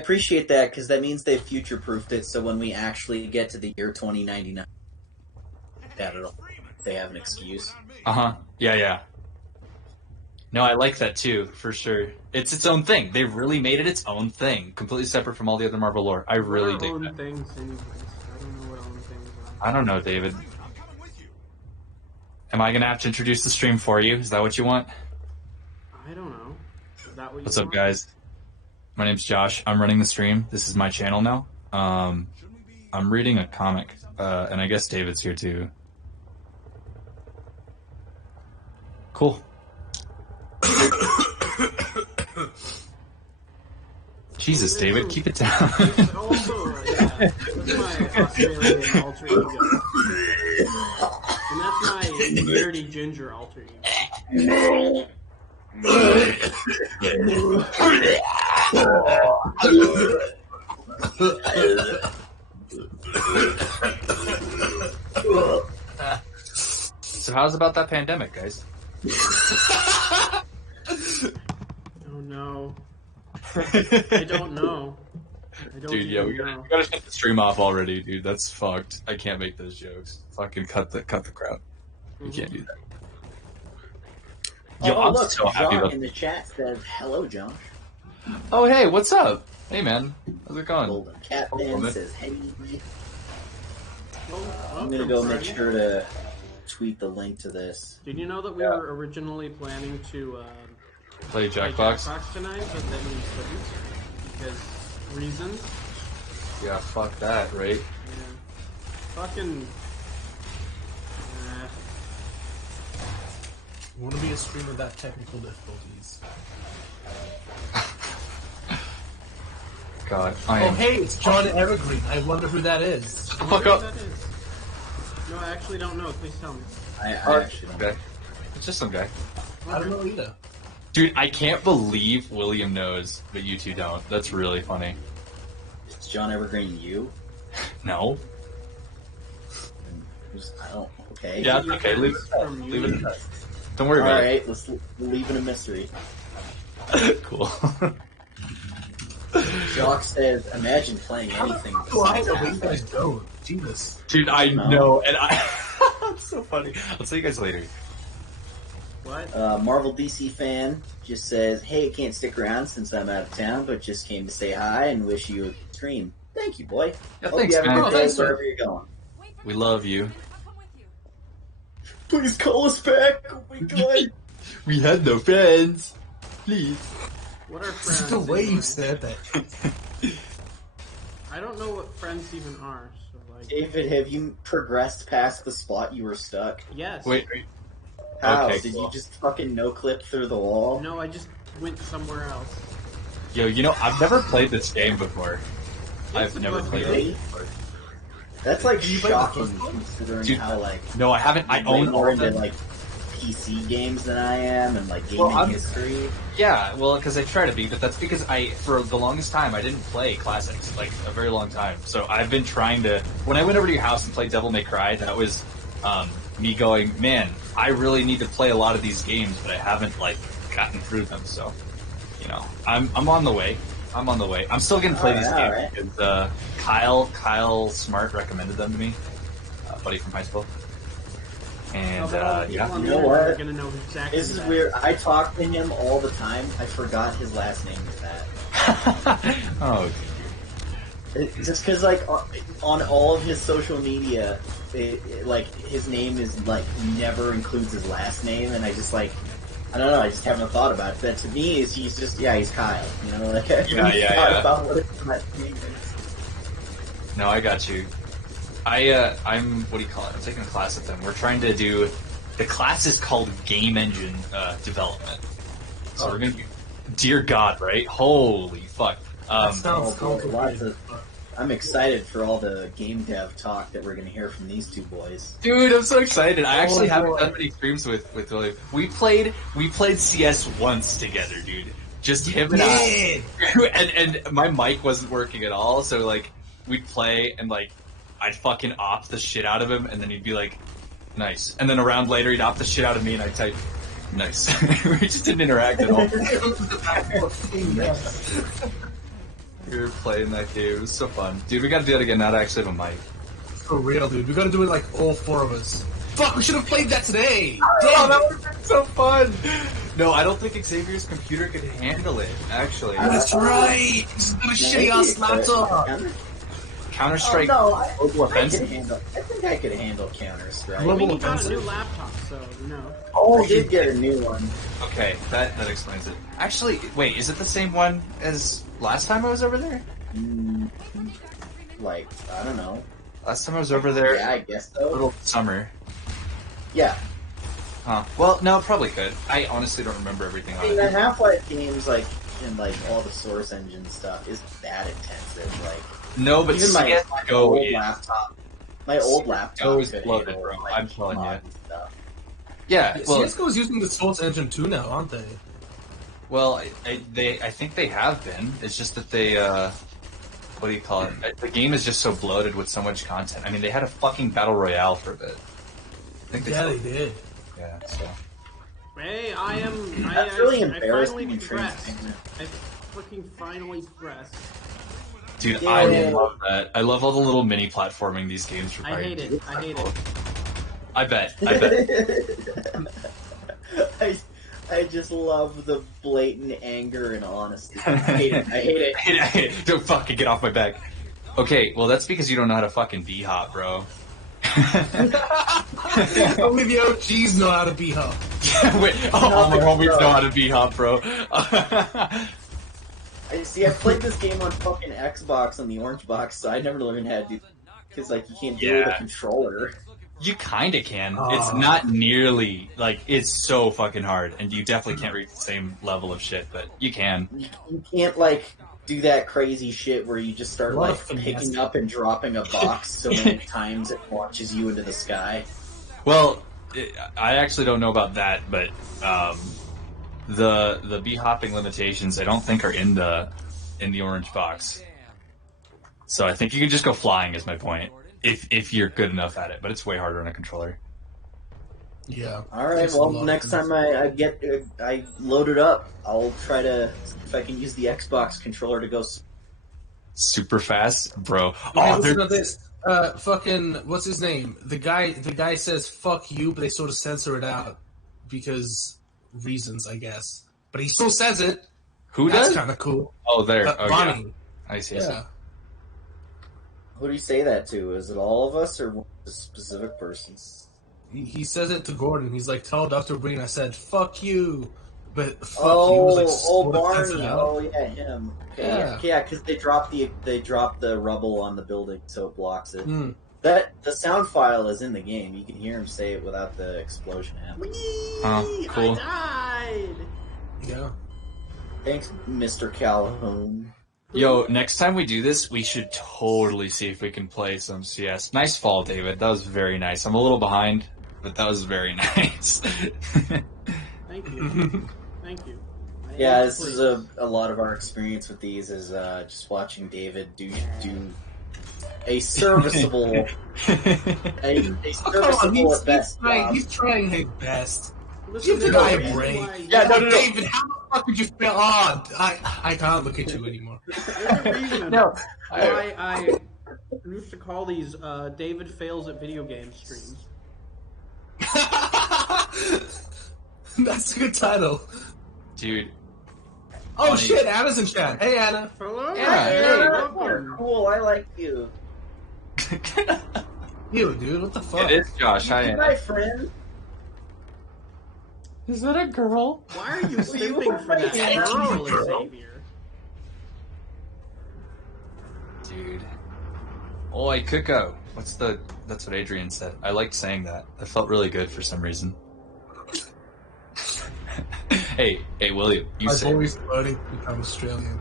appreciate that because that means they've future-proofed it. So when we actually get to the year 2099, they have an excuse. Yeah, yeah. No, I like that too, for sure. It's its own thing. They really made it its own thing, completely separate from all the other Marvel lore. I really dig own that. things, anyways. I don't know what own things are. I don't know, David. Am I gonna have to introduce the stream for you? Is that what you want? I don't know. Is that what What's you up, want? guys? My name's Josh. I'm running the stream. This is my channel now. I'm reading a comic, and I guess David's here too. Cool. Jesus, David, keep it down. Also, yeah, that's my Australian alter ego. And that's my nerdy ginger alter ego. So how's about that pandemic, guys? Oh no. I don't know. Dude, yeah, we gotta shut the stream off already, dude. That's fucked. I can't make those jokes. Fucking cut the crowd. You can't do that. Yo, I'm look, so happy Josh about. in the chat says, "Hello, Josh." Oh, hey, what's up? Hey, man, how's it going? Golden Catman man. says, "Hey." Oh, I'm gonna go make sure to tweet the link to this. Did you know that we were originally planning to Play play Jackbox? Jackbox tonight, but then we couldn't because reasons? Yeah, fuck that, right? Yeah. Fucking. Want to be a streamer without technical difficulties? God, I Oh, am. hey, it's John Evergreen. I wonder who that is. Fuck Who up. that is? No, I actually don't know. Please tell me. I actually don't know. Okay. It's just some guy. I don't know either. Dude, I can't believe William knows, but you two don't. That's really funny. Is John Evergreen you? No? I don't. Okay. Yeah, okay, leave it at that. Leave it at that. Don't worry All about right. Let's leave it a mystery. it. Cool. Jock says, "Imagine playing anything." Oh, I know, but you guys don't. Jesus. Dude, I No. know, and It's so funny. I'll see you guys later. What? Marvel DC fan just says, "Hey, can't stick around since I'm out of town, but just came to say hi and wish you a good stream." Thank you, boy. Yeah, Hope thanks, you have man. a good day Thanks, man. wherever you're going. We love you. Please call us back. Oh my god. We had no friends. Please. What are It's friends? the way you anyway? said that. I don't know what friends even are. So like, David, have you progressed past the spot you were stuck? yes. Wait. How? Okay, Did cool. you just fucking no-clip through the wall? No, I just went somewhere else. Yo, you know, I've never played this game before. It's I've never supposed to played be Really? it before. That's like You played the shocking first one? considering Dude, how like No, I haven't. I way own more all of into them. like PC games than I am and like gaming Well, I'm- history. Yeah, well, because I try to be, but that's because for the longest time, I didn't play classics, like, a very long time. So I've been trying to, when I went over to your house and played Devil May Cry, that was, me going, man, I really need to play a lot of these games, but I haven't, like, gotten through them, so, you know, I'm on the way. I'm on the way. I'm still gonna play these Alright, games, because, Kyle Smart recommended them to me, a buddy from high school. And, Oh, but all the people yeah. on the You know internet what? are gonna know exactly. This is that. weird. I talk to him all the time. I forgot his last name was that. Oh, Just because, like, on all of his social media, like, his name is, like, never includes his last name, and I just, like, I don't know, I just haven't thought about it. But to me, he's just, he's Kyle, you know? Like, I haven't thought about what his last name is. no, I got you. I'm, what do you call it? I'm taking a class with them. We're trying to do, the class is called Game Engine Development. So we're gonna, dear God, right? Holy fuck. That sounds Oh, boy, lots complicated. of- I'm excited for all the game dev talk that we're going to hear from these two boys. Dude, I'm so excited. I actually Oh, haven't boy. done many streams with William. We played CS once together, dude. Just him and I. And my mic wasn't working at all, so like we'd play and like I'd fucking op the shit out of him, and then he'd be like, "Nice." And then a round later, he'd op the shit out of me, and I'd type, "Nice." We just didn't interact at all. We were playing that game. It was so fun. Dude, we gotta do that again now that I actually have a mic. For real, dude. We gotta do it like all four of us. Fuck, we should have played that today! Oh, Damn that it! would have been so fun! No, I don't think Xavier's computer could handle it, actually. That's right! This is gonna shitty ass laptop! Counter-Strike Oh, no, Global I could Offensive? handle. I think I could handle Counter-Strike. I mean, Global you got a offensive. new laptop, so, you know. Oh, I did get a new one. Okay, that explains it. Actually, wait, is it the same one as last time I was over there? Like, I don't know. Last time I was over there, Yeah, I guess so. little summer. Yeah. Huh. Well, no, it probably could. I honestly don't remember everything I on mean, the it. Half-Life games, like, and like all the Source Engine stuff is that intensive. Like, No, but even my CSGO old is. laptop, my old laptop is could bloated, handle, bro. like, I'm telling you. mod stuff. Yeah, well, CSGO is using the Source Engine too now, aren't they? well, I think they have been. It's just that they, what do you call it? The game is just so bloated with so much content. I mean, they had a fucking battle royale for a bit. I think Yeah, they did. Yeah, so. Hey, I That's really I embarrassing finally and progressed. transparent. I freaking finally progressed. Dude, Yeah. I love that. I love all the little mini platforming these games I provide. hate it. I hate it. I bet. I just love the blatant anger and honesty. I hate it. I hate it. I hate it. Don't fucking get off my back. Okay, well that's because you don't know how to fucking b-hop, bro. Only the OGs know how to be hop. Wait, all my homies know how to b-hop, bro. I see. I played this game on fucking Xbox on the orange box, so I never learned how to do. Because like you can't do it with a Yeah. controller. You kinda can. Oh. It's not nearly, like, it's so fucking hard, and you definitely can't reach the same level of shit, but you can. You can't like do that crazy shit where you just start A lot like of finesse. picking up and dropping a box so many times it launches you into the sky. Well, I actually don't know about that, but the b-hopping limitations I don't think are in the orange box. So I think you can just go flying is my point. If you're good enough at it, but it's way harder on a controller. Yeah. All right. There's a Well, lot next of time I load it up, I'll try to see if I can use the Xbox controller to go. Super fast, bro. Oh, Oh, listen they're to this. Fucking, what's his name? The guy says "fuck you," but they sort of censor it out because reasons, I guess. But he still says it. who That's does? kind of cool. Oh, there. Oh, yeah. Bonnie. I see. Yeah. Who do you say that to? Is it all of us or a specific person? He says it to Gordon. He's like, "Tell Dr. Breen I said fuck you," but fuck Oh, you was like sort of Barney. censored out. Oh, yeah, him. Okay, yeah, because they dropped the rubble on the building, so it blocks it. Hmm. That the sound file is in the game. You can hear him say it without the explosion happening. Whee! Oh, cool. I died. Yeah. Thanks, Mr. Calhoun. Yo, next time we do this, we should totally see if we can play some CS. Nice fall, David. That was very nice. I'm a little behind, but that was very nice. Thank you. Thank you. I Yeah, am this pleased. is a lot of our experience with these is just watching David do a serviceable a Oh, come on, serviceable at best job. he's trying his best. Listen, Give the there's guy a a reason break. why- Yeah, no. David, how the fuck did you fail? Oh, I can't look at you anymore. There's a reason No, why I used to call these David fails at video game streams. That's a good title. Dude. Oh Funny. shit, Anna's in chat. Hey Anna. Hello, Yeah, hey, You're welcome. cool. I like you. You, dude, what the fuck? It is Josh. Hi, You're Anna. my friend. Is that a girl? Why are you you stimping for that yeah, girl, girl. Xavier? Dude. Oi, Cuckoo. That's what Adrian said. I liked saying that. That felt really good for some reason. hey, William, you I was say it. always learning to become Australian.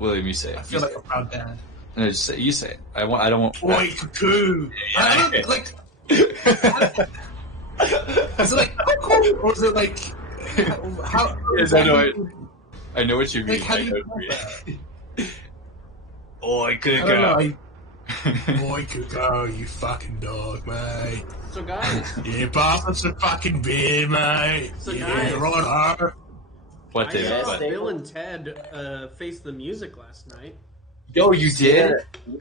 William, you say it. I feel You like say a proud dad. it. No, just say, you say it. I don't want. Oi, cuckoo! I don't, like, is it like cuckoo, or is it like how? Yes, I know it. I know what you mean. Like, how do I you know call what you that? mean. Oi, I don't know. Cuckoo. Oi, cuckoo, you fucking dog, mate. So guys, Yeah, pass us a fucking beer, mate. So Yeah, guys- right, What, I David? Yes, saw What? they- Bill and Ted face the music last night. Yo, you did? Yeah.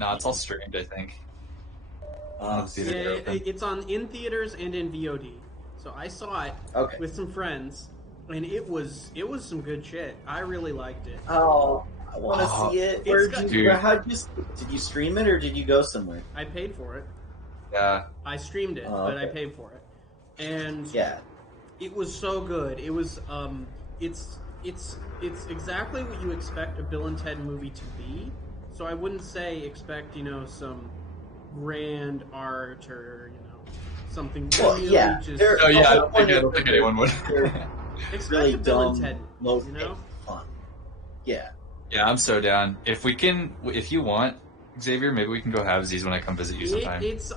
No, it's all streamed, I think. Let's see Yeah, if they're open. it's on in theaters and in VOD. So I saw it Okay. with some friends, and it was some good shit. I really liked it. Oh, I want to Oh, see it. it's Where got- did you? Dude. Did you stream it or did you go somewhere? I paid for it. Yeah. I streamed it, Oh, but I okay. paid for it, and Yeah. it was so good. It was it's exactly what you expect a Bill and Ted movie to be. So I wouldn't say expect some grand art or something. Well, really yeah. just They're- Oh, yeah, I Also, don't think anyone would. They're expect really a Bill and dumb, Ted, low you know. fun. Yeah. Yeah, I'm so down. If you want, Xavier, maybe we can go halvesies when I come visit you sometime. It's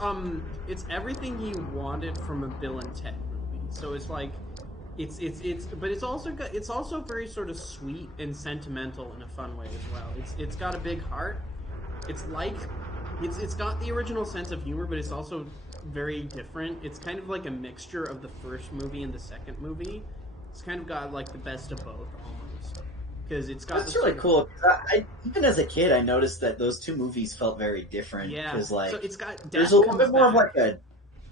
everything you wanted from a Bill and Ted movie. So it's like but it's also very sort of sweet and sentimental in a fun way as well. It's got a big heart. It's like it's got the original sense of humor, but it's also very different. It's kind of like a mixture of the first movie and the second movie. It's kind of got like the best of both almost. Because it's got That's this really sort of- cool. I even as a kid, I noticed that those two movies felt very different. Yeah, Because like, so it's got there's Death a little comes bit more of back. like a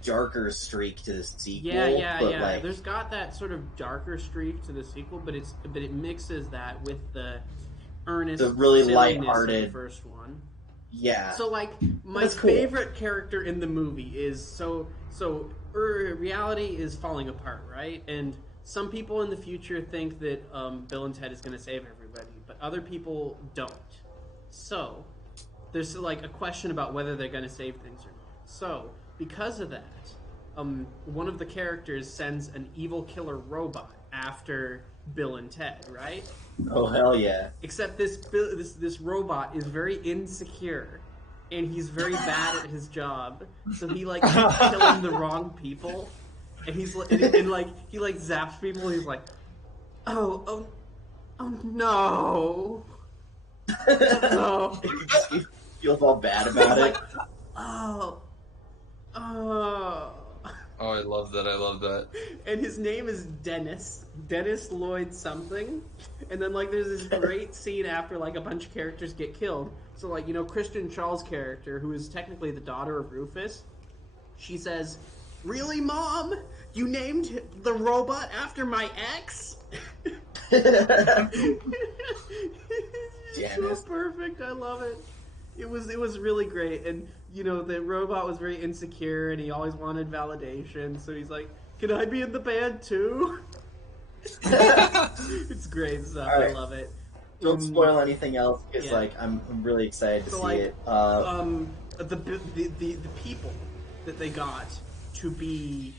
darker streak to the sequel. Yeah. Like, There's got that sort of darker streak to the sequel, but it mixes that with the earnest, The really silliness of lighthearted- the first one. yeah. So like my That's cool. favorite character in the movie is reality is falling apart, right? And some people in the future think that Bill and Ted is going to save everybody, but other people don't. So there's like a question about whether they're going to save things or not. So because of that, one of the characters sends an evil killer robot after Bill and Ted, right? Oh hell yeah. Except this robot is very insecure, and he's very bad at his job. So he like keeps killing the wrong people, and he's like, and like he like zaps people. And he's like, oh no, no. He feels all bad about He's it. like, oh. Oh, I love that. I love that. And his name is Dennis Lloyd something. And then like there's this great scene after like a bunch of characters get killed. So like Kristen Shaw's character, who is technically the daughter of Rufus, she says, "Really, Mom? You named the robot after my ex?" It's so Dennis. perfect. I love it. It was really great, and the robot was very insecure, and he always wanted validation. So he's like, "Can I be in the band too?" It's great stuff. All right. I love it. Don't spoil anything else because Yeah. like I'm really excited to So, see like, it. The people that they got to be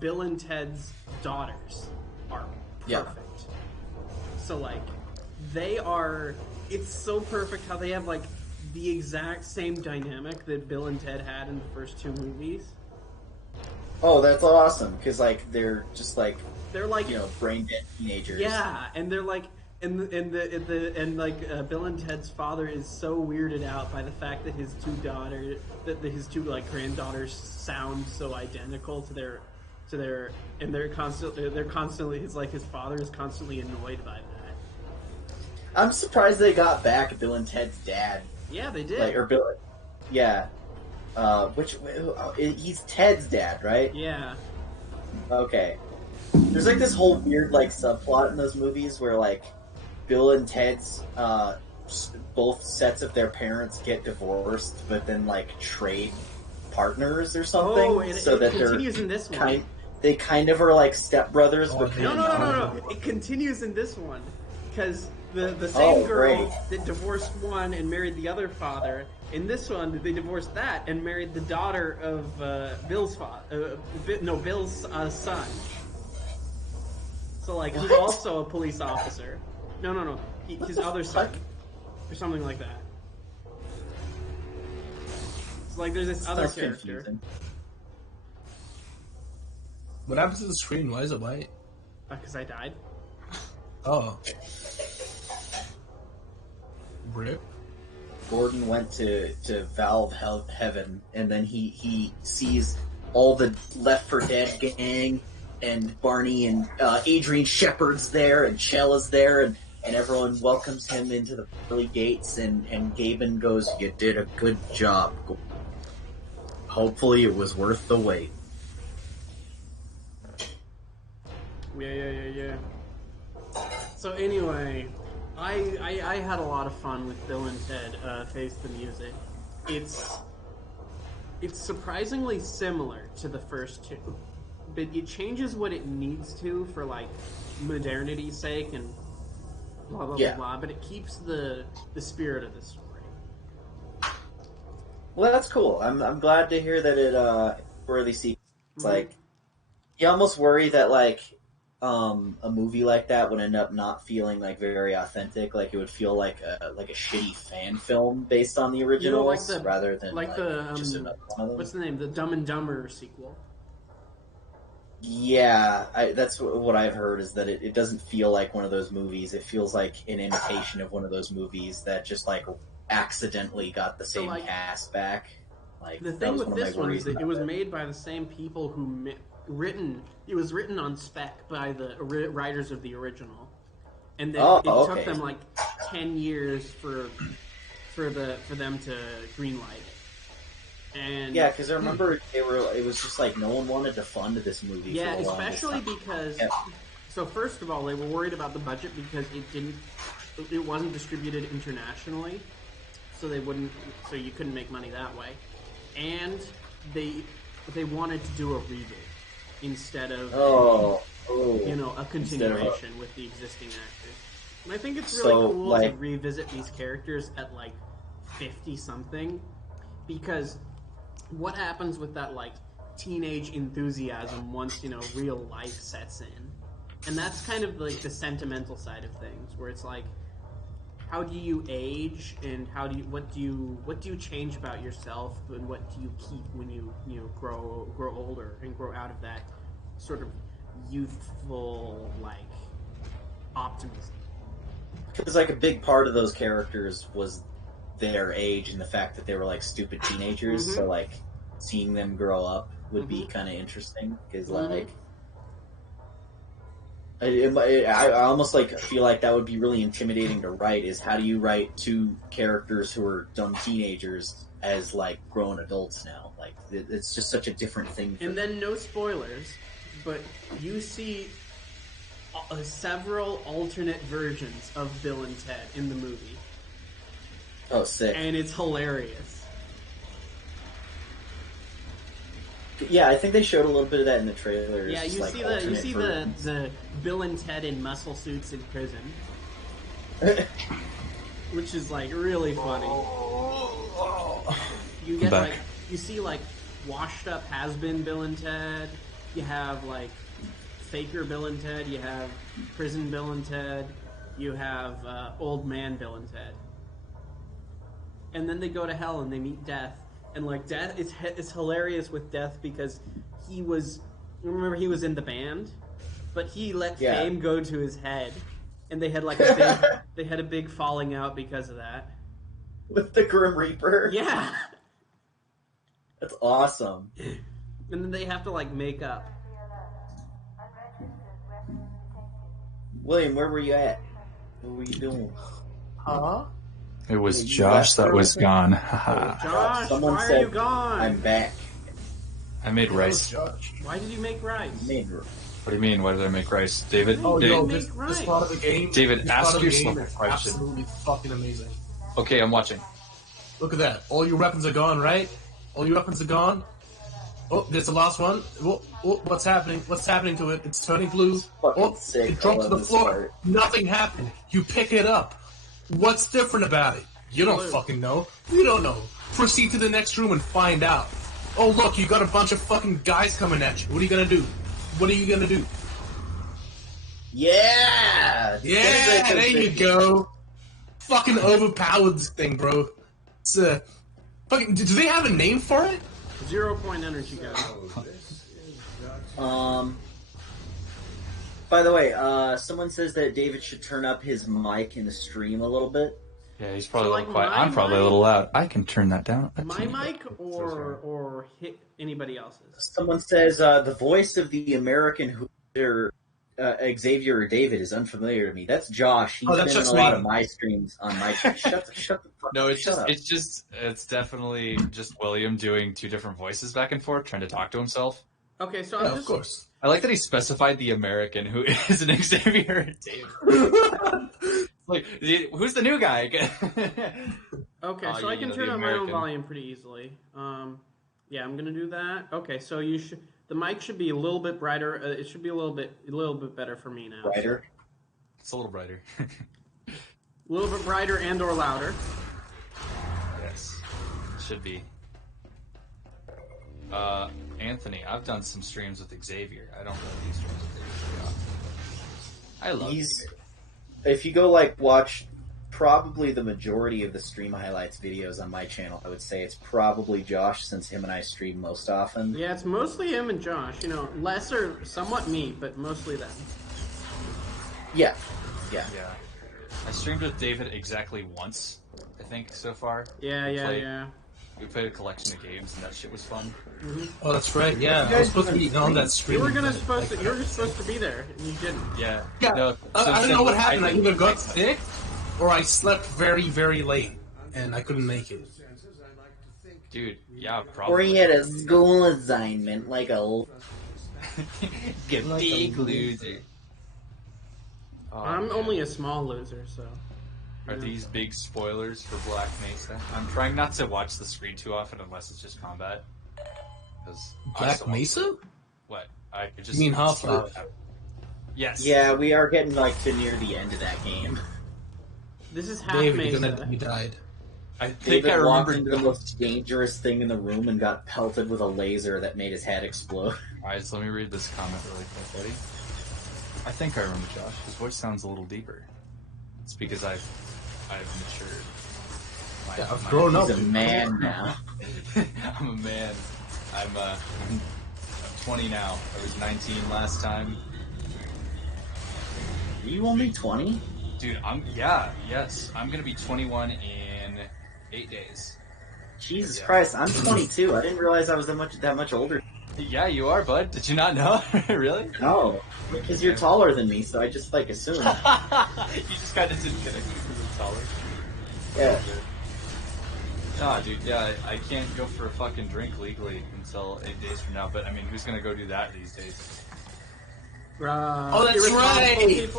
Bill and Ted's daughters are Yeah. perfect. So like they are. It's so perfect how they have like the exact same dynamic that Bill and Ted had in the first two movies. Oh, that's awesome because like they're just like They're like brain dead teenagers. yeah, and they're like and Bill and Ted's father is so weirded out by the fact that his two like granddaughters sound so identical to their and they're constantly his father is constantly annoyed by that. I'm surprised they got back Bill and Ted's dad. Yeah, they did. Like or Bill. Yeah. He's Ted's dad, right? Yeah. Okay. There's like this whole weird like subplot in those movies where like Bill and Ted's both sets of their parents get divorced, but then like trade partners or something, Oh, and so it that continues in this one. they kind of are like stepbrothers, Oh, but okay. No. It continues in this one because the same Oh, girl great. that divorced one and married the other father. In this one, they divorced that and married the daughter of Bill's Bill's son. So like he's What? also a police officer. No. His other son, or something like that. So like there's this other That's character. confusing. What happened to the screen? Why is it white? Because I died. Oh. Rip. Gordon went to Valve Heaven, and then he sees all the Left 4 Dead gang, and Barney and Adrian Shepard's there, and Chella's there, and and everyone welcomes him into the pearly gates, and Gaben goes, "You did a good job. Hopefully it was worth the wait." Yeah. So anyway, I had a lot of fun with Bill and Ted Face the Music. It's surprisingly similar to the first two, but it changes what it needs to for like modernity's sake and blah blah Yeah. blah. But it keeps the spirit of the story. Well, that's cool. I'm glad to hear that it worthy sequel. It's like you almost worry that like a movie like that would end up not feeling like very authentic. Like it would feel like a shitty fan film based on the originals, rather than just another one of them. What's the name? The Dumb and Dumber sequel. Yeah, that's what I've heard, is that it doesn't feel like one of those movies. It feels like an imitation of one of those movies that just like accidentally got the same cast back. Like the thing with this one is that it was made by the same people who it was written on spec by the writers of the original, and then it took them like 10 years for them to greenlight it. And yeah, because I remember it was just like no one wanted to fund this movie. Yeah, for especially because so first of all, they were worried about the budget because it wasn't distributed internationally, so you couldn't make money that way, and they wanted to do a reboot instead of a continuation with the existing actors. And I think it's really cool to revisit these characters at like 50 something, because what happens with that like teenage enthusiasm once real life sets in, and that's kind of like the sentimental side of things, where it's like, how do you age, and what do you change about yourself, and what do you keep when you grow older and grow out of that sort of youthful like optimism. Because like a big part of those characters was their age and the fact that they were like stupid teenagers. So like seeing them grow up would be kind of interesting, because like I almost like feel like that would be really intimidating to write. Is how do you write two characters who are dumb teenagers as like grown adults now? Like it's just such a different thing. And then no spoilers, but you see several alternate versions of Bill and Ted in the movie. Oh, sick! And it's hilarious. Yeah, I think they showed a little bit of that in the trailers. Yeah, you like see the Bill and Ted in muscle suits in prison, which is like really funny. You get like you see like washed up has been Bill and Ted. You have like faker Bill and Ted. You have prison Bill and Ted. You have old man Bill and Ted. And then they go to hell and they meet Death. And like Death, it's hilarious with Death because he was in the band, but he let fame go to his head, and they had like a big falling out because of that. With the Grim Reaper. Yeah, that's awesome. And then they have to like make up. William, where were you at? What were you doing? Huh? It was Josh that was gone. Josh, Someone why said, are you gone? I'm back. I made rice. Why did you make rice? What do you mean? Why did I make rice, David? Oh, David, this part of the game. David, ask yourself a question. Absolutely fucking amazing. Okay, I'm watching. Look at that. All your weapons are gone, right? All your weapons are gone. Oh, there's the last one. Oh, what's happening? What's happening to it? It's turning blue. Oh, it dropped to the floor. Nothing happened. You pick it up. What's different about it? You don't fucking know. You don't know. Proceed to the next room and find out. Oh, look, you got a bunch of fucking guys coming at you. What are you gonna do? What are you gonna do? Yeah! Yeah, there you go. Fucking overpowered this thing, bro. It's fucking. Do they have a name for it? 0 point energy guy. By the way, someone says that David should turn up his mic in the stream a little bit. Yeah, he's probably So, a little like, quiet. I'm probably a little loud. I can turn that down. My mic or hit anybody else's? Someone says the voice of the American Hoosier Xavier or David is unfamiliar to me. That's Josh. He's been in a lot of my streams on my channel. Shut the fuck No, up. it's definitely just William doing two different voices back and forth, trying to talk to himself. Okay, so of course. I like that he specified the American who is an Xavier and David. Like, who's the new guy again? Okay, so I can turn up my own volume pretty easily. Yeah, I'm gonna do that. Okay, so the mic should be a little bit brighter. It should be a little bit better for me now. Brighter? It's a little brighter. A little bit brighter and or louder. Yes, it should be. Anthony, I've done some streams with Xavier. I don't really do streams with Xavier. I love Xavier. If you go watch probably the majority of the stream highlights videos on my channel, I would say it's probably Josh, since him and I stream most often. Yeah, it's mostly him and Josh. Lesser, somewhat me, but mostly them. Yeah. I streamed with David exactly once, I think, so far. Yeah. We played a collection of games, and that shit was fun. Mm-hmm. Oh, that's right. Yeah, I was supposed to be on that stream. You were supposed to be there, and you didn't. Yeah. No, I don't know what happened. I either got sick, or I slept very, very late, and I couldn't make it. Dude, yeah, probably. Or he had a school assignment, like a big loser. Oh, I'm only a small loser, so. Are these big spoilers for Black Mesa? I'm trying not to watch the screen too often unless it's just combat. Black Mesa? What? I just. You mean Half-Life? Yes. Yeah, we are getting to near the end of that game. This is Half David, Mesa. you died. I think David I remember walked into the most dangerous thing in the room and got pelted with a laser that made his head explode. Alright, so let me read this comment really quick, buddy. I think I remember Josh. His voice sounds a little deeper. It's because I've matured. I've grown up. He's a man now. I'm a man. I'm 20 now. I was 19 last time. Are you only 20? Dude, I'm gonna be 21 in 8 days. Jesus Christ, I'm 22. I didn't realize I was that much older. Yeah, you are, bud. Did you not know? Really? No, because you're taller than me, so I just assumed. You just kind of didn't connect because I'm taller. Yeah. Nah, dude, yeah, I can't go for a fucking drink legally until 8 days from now, but I mean, who's gonna go do that these days? Oh, that's right!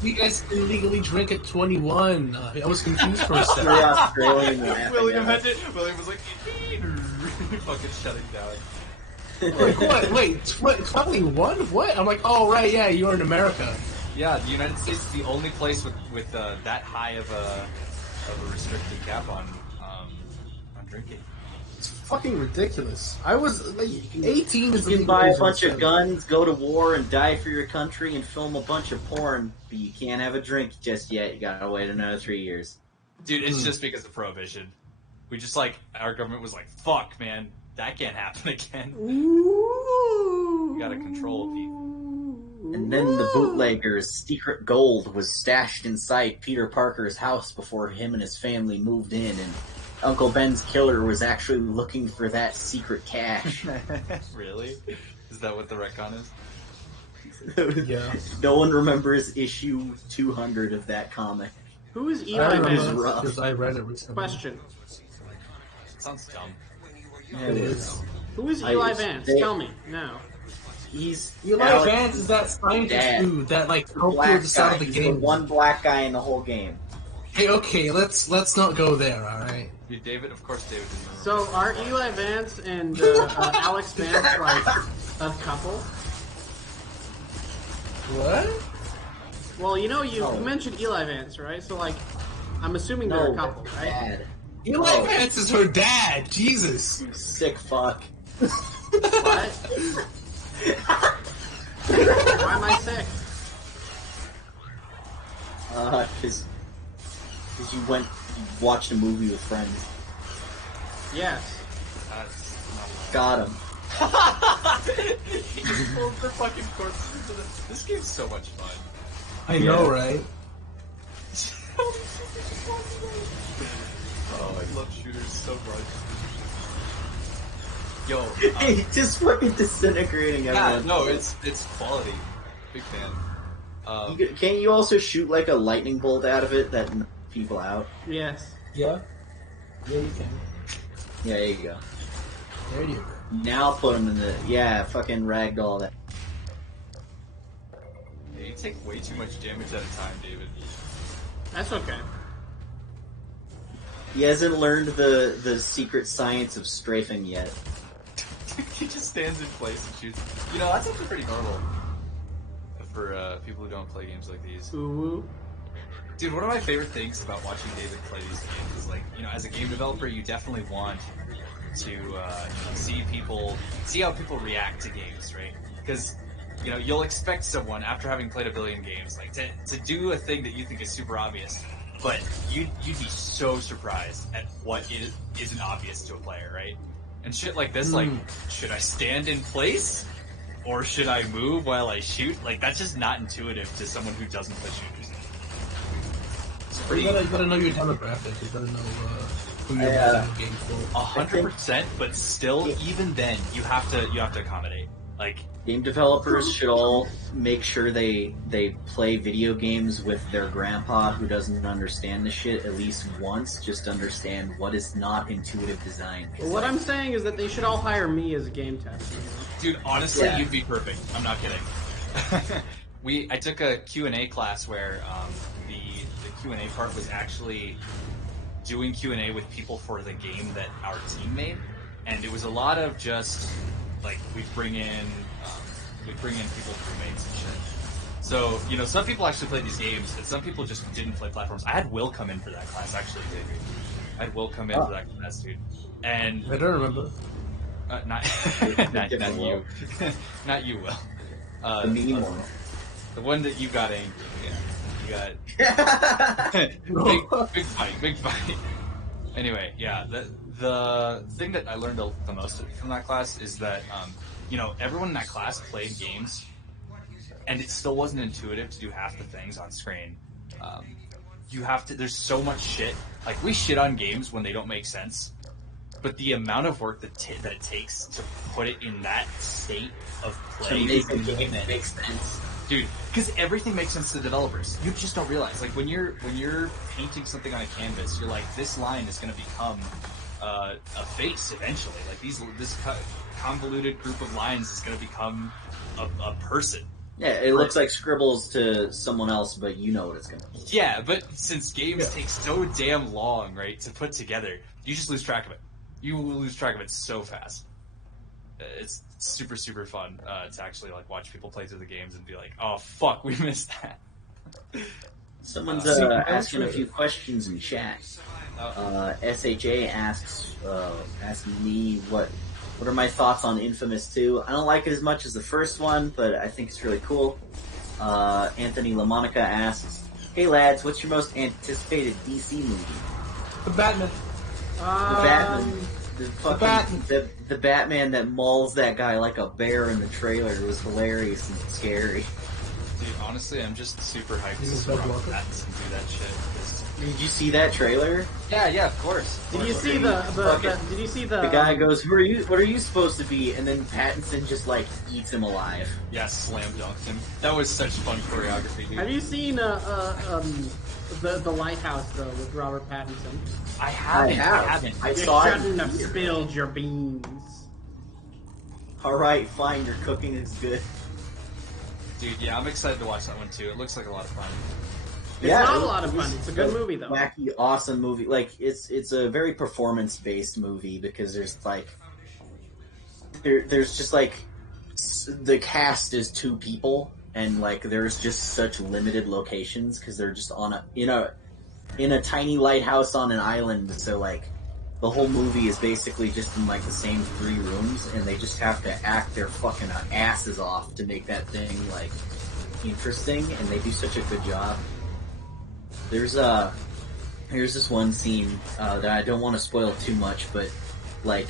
You guys can legally drink at 21. I was confused for a second. Australian William was like, fucking shutting down. Like, what? Wait, 21? What? I'm like, oh, right, yeah, you're in America. Yeah, the United States is the only place with that high of a restricted cap on drinking. It's fucking ridiculous. I was 18 is You can buy a bunch of guns, go to war, and die for your country, and film a bunch of porn, but you can't have a drink just yet. You gotta wait another 3 years. Dude, it's just because of prohibition. We just our government was like, fuck, man, that can't happen again. We gotta control people. And then the bootlegger's secret gold was stashed inside Peter Parker's house before him and his family moved in, and Uncle Ben's killer was actually looking for that secret cash. Really? Is that what the retcon is? Yeah. No one remembers issue 200 of that comic. Who is It Eli was Vance? rough. Because I read it recently. Question. It sounds dumb. Yeah, it is. Who is Eli Vance? Tell me now. He's Eli Vance is that scientist dude that helped you at the start of the He's game. the one black guy in the whole game. Hey, okay, let's not go there, alright? Dude, David, of course David didn't remember. So are Eli Vance and Alex Vance a couple? What? Well, you mentioned Eli Vance, right? So I'm assuming they're a couple, right? Dad. Eli Vance is her dad. Jesus. You sick fuck. What? Why am I sick? Because you watched a movie with friends. Yes. Got him. He pulled the fucking corpses into this game's so much fun. I know, right? Oh, I love shooters so much. Yo, He's just fucking disintegrating everyone. yeah, no, it's quality. Big fan. Can't you also shoot like a lightning bolt out of it that knocks people out? Yes. Yeah. Yeah, you can. Yeah, there you go. There you go. Now put them in the fucking ragdoll that. Yeah, you take way too much damage at a time, David. That's okay. He hasn't learned the secret science of strafing yet. He just stands in place and shoots. You know, that's actually pretty normal for people who don't play games like these. Ooh. Dude, one of my favorite things about watching David play these games is, like, you know, as a game developer, you definitely want to see how people react to games, right? Because, you know, you'll expect someone, after having played a billion games, like, to do a thing that you think is super obvious, but you'd be so surprised at what isn't obvious to a player, right? And shit like this, like, should I stand in place? Or should I move while I shoot? Like, that's just not intuitive to someone who doesn't play shooters. You gotta know your demographic. You gotta know who you're playing the game for. 100%, but still, even then, you have to accommodate. Like, game developers should all make sure they play video games with their grandpa who doesn't understand the shit at least once, just to understand what is not intuitive design. Well, what I'm saying is that they should all hire me as a game tester. dude, honestly, you'd be perfect. I'm not kidding. I took a Q&A class where the Q&A part was actually doing Q&A with people for the game that our team made, and it was a lot of just like we'd bring in people's roommates and shit. So, you know, some people actually played these games, and some people just didn't play platforms. I had Will come in for that class, actually, dude. I had Will come in for that class, dude. And I don't remember. Not you. Not you, Will. The mean one. The one that you got angry. Yeah, you got big fight. Anyway, yeah, the thing that I learned the most from that class is that you know, everyone in that class played games, and it still wasn't intuitive to do half the things on screen. You have to. There's so much shit. Like, we shit on games when they don't make sense, but the amount of work that it takes to put it in that state of play to make the game that makes sense. Dude, because everything makes sense to developers. You just don't realize. Like, when you're painting something on a canvas, you're like, this line is going to become a face eventually. Like, this convoluted group of lines is going to become a person. Yeah, it looks like scribbles to someone else, but you know what it's going to be. Yeah, but since games take so damn long, right, to put together, you just lose track of it. You will lose track of it so fast. It's super, super fun to actually, like, watch people play through the games and be like, oh, fuck, we missed that. Someone's asking a few questions in chat. SHA asks me what are my thoughts on Infamous 2. I don't like it as much as the first one, but I think it's really cool. Anthony LaMonica asks, hey lads, what's your most anticipated DC movie? The Batman. The Batman. The Batman that mauls that guy like a bear in the trailer was hilarious and scary. Dude, honestly, I'm just super hyped to see Robert Pattinson do that shit. Did you see that trailer? Yeah, of course. Did you see the guy goes, what are you supposed to be? And then Pattinson just like eats him alive. Yeah, slam dunked him. That was such fun choreography, dude. Have you seen the Lighthouse though with Robert Pattinson? I haven't. I You saw it. shouldn't have spilled your beans. Alright, fine, your cooking is good. Dude, yeah, I'm excited to watch that one too. It looks like a lot of fun. It's not a lot of fun. It's a good movie though. Wacky, awesome movie. Like, it's a very performance-based movie because there's like there's just like the cast is 2 people and like there's just such limited locations because they're just in a tiny lighthouse on an island. So like the whole movie is basically just in like the same 3 rooms, and they just have to act their fucking asses off to make that thing like interesting, and they do such a good job. Here's this one scene that I don't want to spoil too much, but like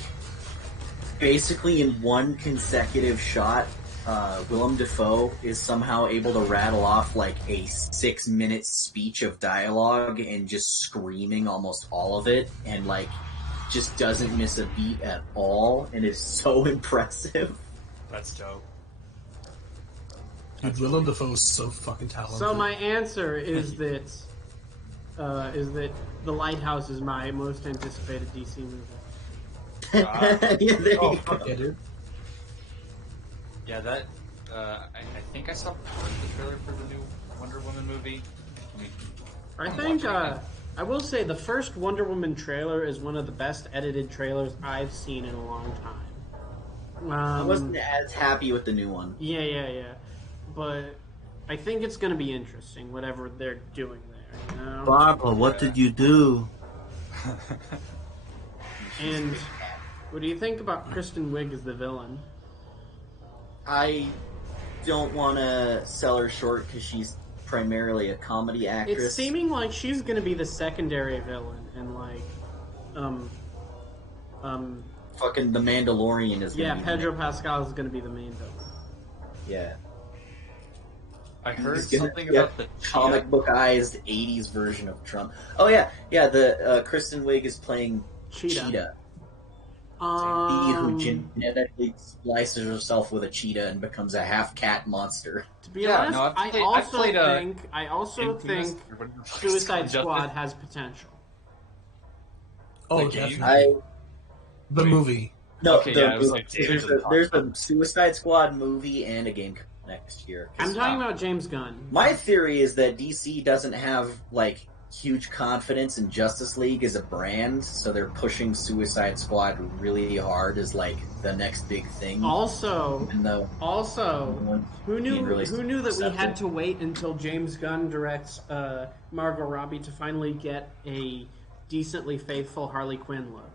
basically in one consecutive shot, Willem Dafoe is somehow able to rattle off like a 6-minute speech of dialogue and just screaming almost all of it, and like just doesn't miss a beat at all, and is so impressive. That's dope. Dude, Willem Dafoe's so fucking talented. So my answer is that The Lighthouse is my most anticipated DC movie. Yeah, there you Oh, go. fuck yeah, dude. Yeah, that. I think I saw part of the trailer for the new Wonder Woman movie. I think I will say the first Wonder Woman trailer is one of the best edited trailers I've seen in a long time. I wasn't as happy with the new one. Yeah. But I think it's going to be interesting, whatever they're doing there. You know? Barbara, what did you do? And what do you think about Kristen Wiig as the villain? I don't want to sell her short because she's primarily a comedy actress. It's seeming like she's going to be the secondary villain, and fucking The Mandalorian is going to be Pedro Pascal is going to be the main villain. Yeah. I heard He's gonna something get about the comic book-ized 80s version of Trump. Oh, yeah. Yeah, the Kristen Wiig is playing Cheetah. Who genetically slices herself with a cheetah and becomes a half-cat monster. To be honest, I also Infamous- think Suicide Squad has potential. Oh, The game? definitely. The movie. No, Okay, yeah, it was like there's a Suicide Squad movie and a game next year. I'm talking about James Gunn. My theory is that DC doesn't have, like, huge confidence in Justice League as a brand, so they're pushing Suicide Squad really hard as, like, the next big thing. Also, who knew really that we had accepted. to wait until James Gunn directs Margot Robbie to finally get a decently faithful Harley Quinn look?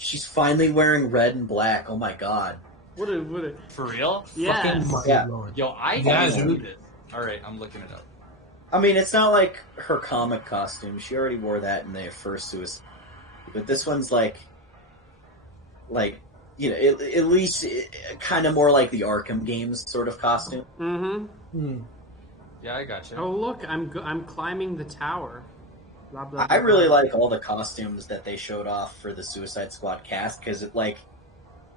She's finally wearing red and black. Oh my god. What a For real? yes. Fucking Yeah. mind-blowing. Yo, I Yeah, need dude. it. Alright, I'm looking it up. I mean, it's not like her comic costume. She already wore that in the first Suicide. But this one's like, you know, at least kind of more like the Arkham games sort of costume. Mm-hmm. Yeah, I gotcha. Oh look, I'm climbing the tower. Blah, blah, I blah, really blah. like all the costumes that they showed off for the Suicide Squad cast because it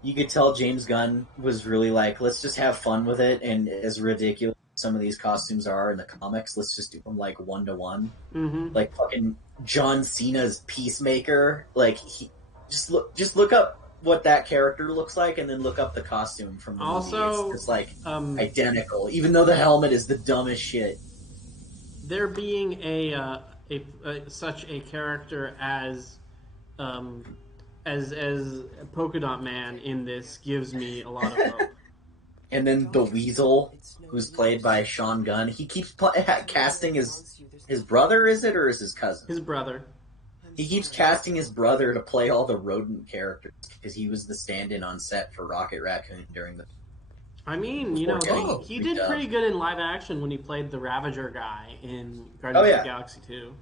you could tell James Gunn was really like, let's just have fun with it, and as ridiculous as some of these costumes are in the comics, let's just do them like 1-to-1. Mm-hmm. Like fucking John Cena's Peacemaker. Like just look up what that character looks like, and then look up the costume from the Also, movie. It's like identical, even though the helmet is the dumbest shit. there being such a character as Polka Dot Man in this gives me a lot of hope. And then the Weasel, who's played by Sean Gunn, he keeps casting his brother. Is it or is his cousin? His brother. He keeps casting his brother to play all the rodent characters because he was the stand-in on set for Rocket Raccoon during the. I mean, you know, Oh, he did redone. pretty good in live action when he played the Ravager guy in Guardians yeah. of the Galaxy 2.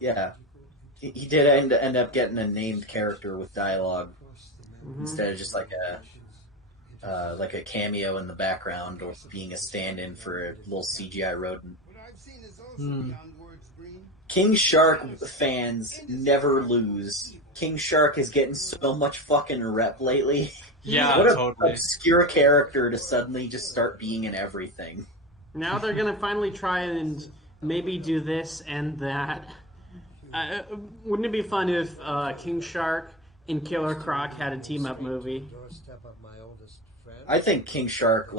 Yeah, he did end up getting a named character with dialogue instead of just like a cameo in the background or being a stand-in for a little CGI rodent. King Shark fans never lose. King Shark is getting so much fucking rep lately. Yeah, What an totally. obscure character to suddenly just start being in everything. Now they're gonna finally try and maybe do this and that. Wouldn't it be fun if King Shark and Killer Croc had a team-up movie? I think King Shark,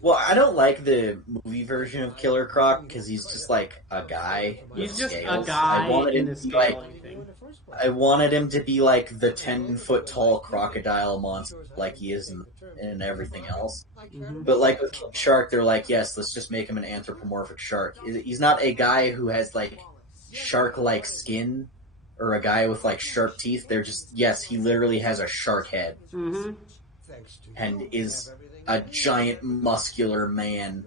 well, I don't like the movie version of Killer Croc because he's just like a guy. He's with just scales. a guy I wanted in him a to be like, scaling thing. I wanted him to be like the 10-foot tall crocodile monster like he is in everything else. But like with King Shark, they're like, yes, let's just make him an anthropomorphic shark. He's not a guy who has like shark-like skin or a guy with like sharp teeth. They're just, yes, he literally has a shark head Mm-hmm. and is a giant muscular man.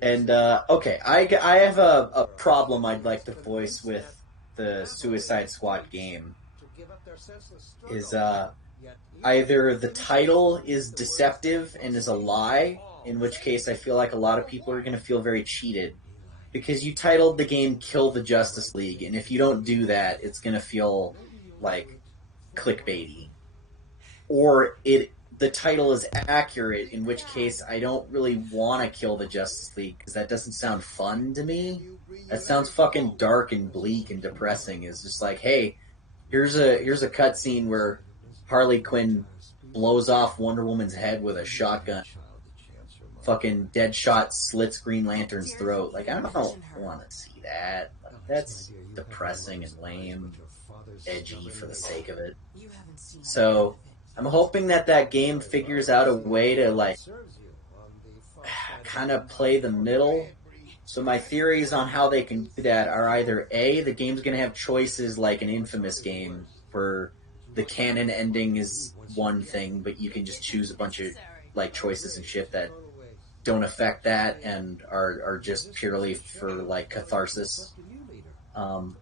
And okay, I have a problem I'd like to voice with the Suicide Squad game. Is either the title is deceptive and is a lie, in which case I feel like a lot of people are going to feel very cheated. Because you titled the game Kill the Justice League, and if you don't do that, it's going to feel like clickbaity. Or it the title is accurate, in which case I don't really want to kill the Justice League because that doesn't sound fun to me. That sounds fucking dark and bleak and depressing. It's just like, hey, here's a cutscene where Harley Quinn blows off Wonder Woman's head with a shotgun. Fucking Deadshot slits Green Lantern's throat. Like, I don't want to see that. Like, that's depressing and lame, edgy for the sake of it. So I'm hoping that game figures out a way to like kind of play the middle. So my theories on how they can do that are either A, the game's going to have choices like an Infamous game where the canon ending is one thing, but you can just choose a bunch of like choices and shit that don't affect that and are just purely for like catharsis.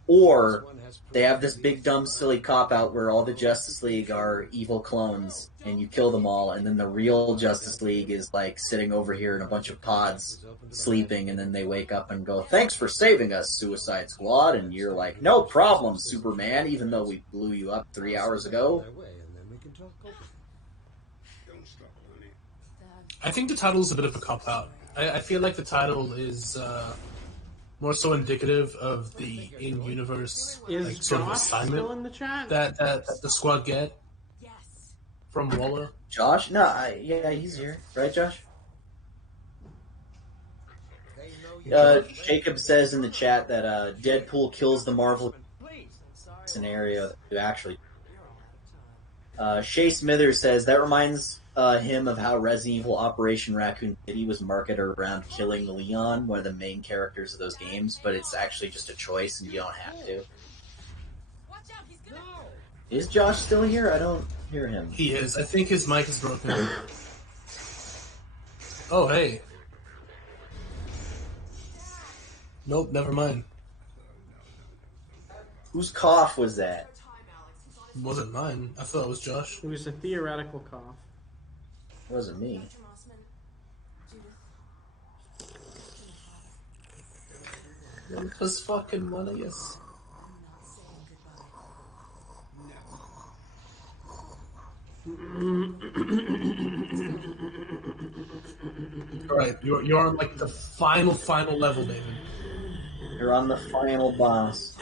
Or they have this big dumb silly cop out where all the Justice League are evil clones and you kill them all, and then the real Justice League is like sitting over here in a bunch of pods sleeping, and then they wake up and go, "Thanks for saving us, Suicide Squad," and you're like, "No problem, Superman, even though we blew you up 3 hours ago." I think the title is a bit of a cop-out. I feel like the title is more so indicative of the in-universe like, sort of assignment still in the chat? that the squad get from Waller. Josh? No, yeah, he's here. Right, Josh? Jacob says in the chat that Deadpool kills the Marvel scenario that actually... Shay Smithers says, that reminds him of how Resident Evil Operation Raccoon City was marketed around killing Leon, one of the main characters of those games, but it's actually just a choice and you don't have to. Is Josh still here? I don't hear him. He is. I think his mic is broken. Oh, hey. Nope, never mind. Whose cough was that? It wasn't mine. I thought it was Josh. It was a theoretical cough. It wasn't me. It was fucking money, yes. Alright, you're on like the final level, David. You're on the final boss.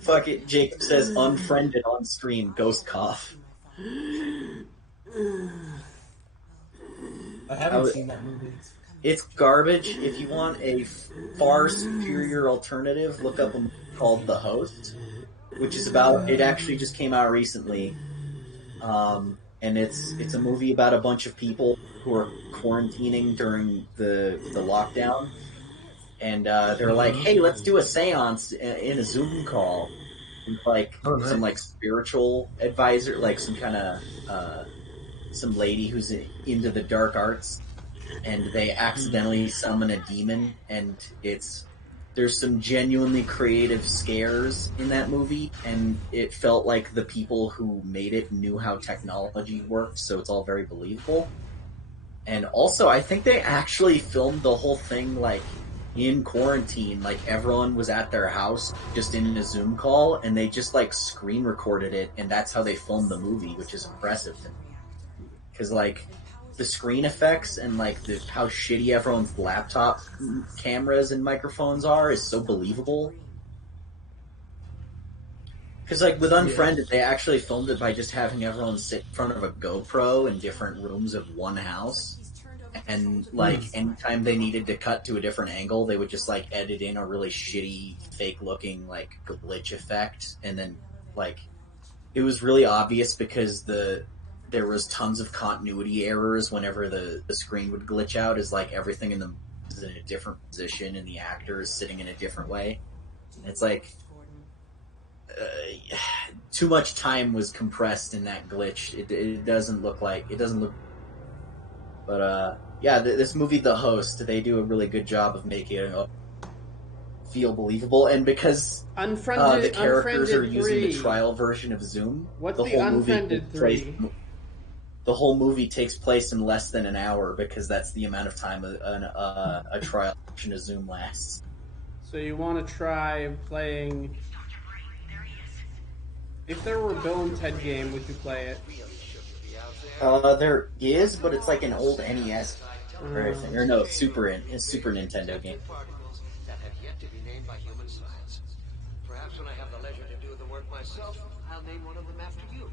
Fuck it, Jacob says unfriended on stream, ghost cough. I haven't seen that movie. It's garbage. If you want a far superior alternative, look up a movie called The Host, which is about, it actually just came out recently. And it's a movie about a bunch of people who are quarantining during the lockdown. And they're like, hey, let's do a seance in a Zoom call. With, like, some, like, spiritual advisor, like, some kind of, some lady who's into the dark arts. And they accidentally summon a demon, and there's some genuinely creative scares in that movie, and it felt like the people who made it knew how technology worked, so it's all very believable. And also, I think they actually filmed the whole thing, like, in quarantine. Like, everyone was at their house, just in a Zoom call, and they just, like, screen recorded it, and that's how they filmed the movie, which is impressive to me. Because, like, the screen effects and, like, how shitty everyone's laptop cameras and microphones are is so believable. Because, like, with Unfriended, they actually filmed it by just having everyone sit in front of a GoPro in different rooms of one house. And, like, anytime they needed to cut to a different angle, they would just, like, edit in a really shitty, fake-looking, like, glitch effect. And then, like, it was really obvious because there was tons of continuity errors whenever the screen would glitch out, is like everything in the is in a different position and the actor is sitting in a different way. It's like too much time was compressed in that glitch. It doesn't look. But yeah, this movie, The Host, they do a really good job of making it feel believable, and because the characters are using the trial version of Zoom, what's the the whole Unfriended movie 3? The whole movie takes place in less than an hour because that's the amount of time a trial version of Zoom lasts. So you want to try playing If there were a Bill and Ted game, would you play it? There is, but it's like an old NES or everything. Or no, Super Nintendo game. That have yet to be named by human science. Perhaps when I have the leisure to do the work myself, I'll name one of them after you.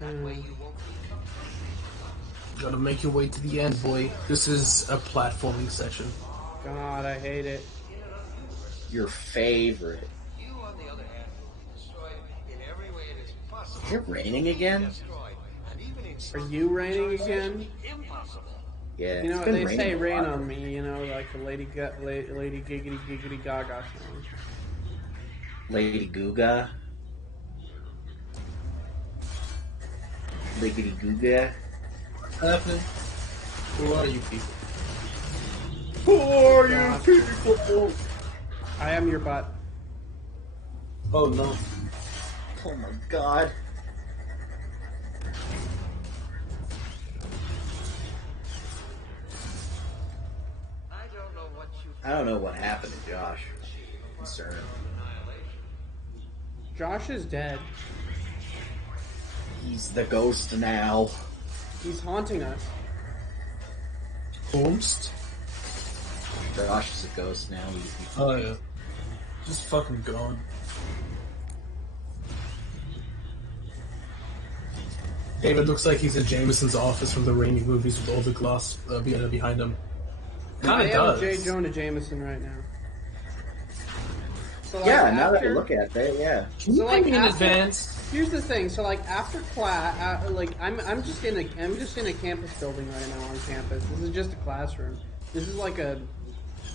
That way you won't be. Gotta make your way to the end, boy. This is a platforming session. God, I hate it. Your favorite. You, on the other hand, destroyed in every way it is possible. Is it raining again? Destroyed, and even in Are you raining again? impossible. Yeah. You know, it's been they raining say a rain lot. on me, you know, like the Lady Giggity Giggity Gaga song. Lady Guga. Liggity Guga. What's happening? Who are you people? Who are God. you people? I am your butt. Oh no. Oh my god. I don't know what happened to Josh. I'm concerned. Josh is dead. He's the ghost now. He's haunting us. Holmes? Josh is a ghost now. Oh yeah. Just fucking gone. David looks like he's in Jameson's office from the Raimi movies with all the glass behind him. I Kinda am does. J. Jonah Jameson right now. So, like, Yeah, now that I after- look at it, yeah. Can So, you like, pay me in after- advance? Here's the thing. So like after class, like I'm just in a campus building right now on campus. This is just a classroom. This is like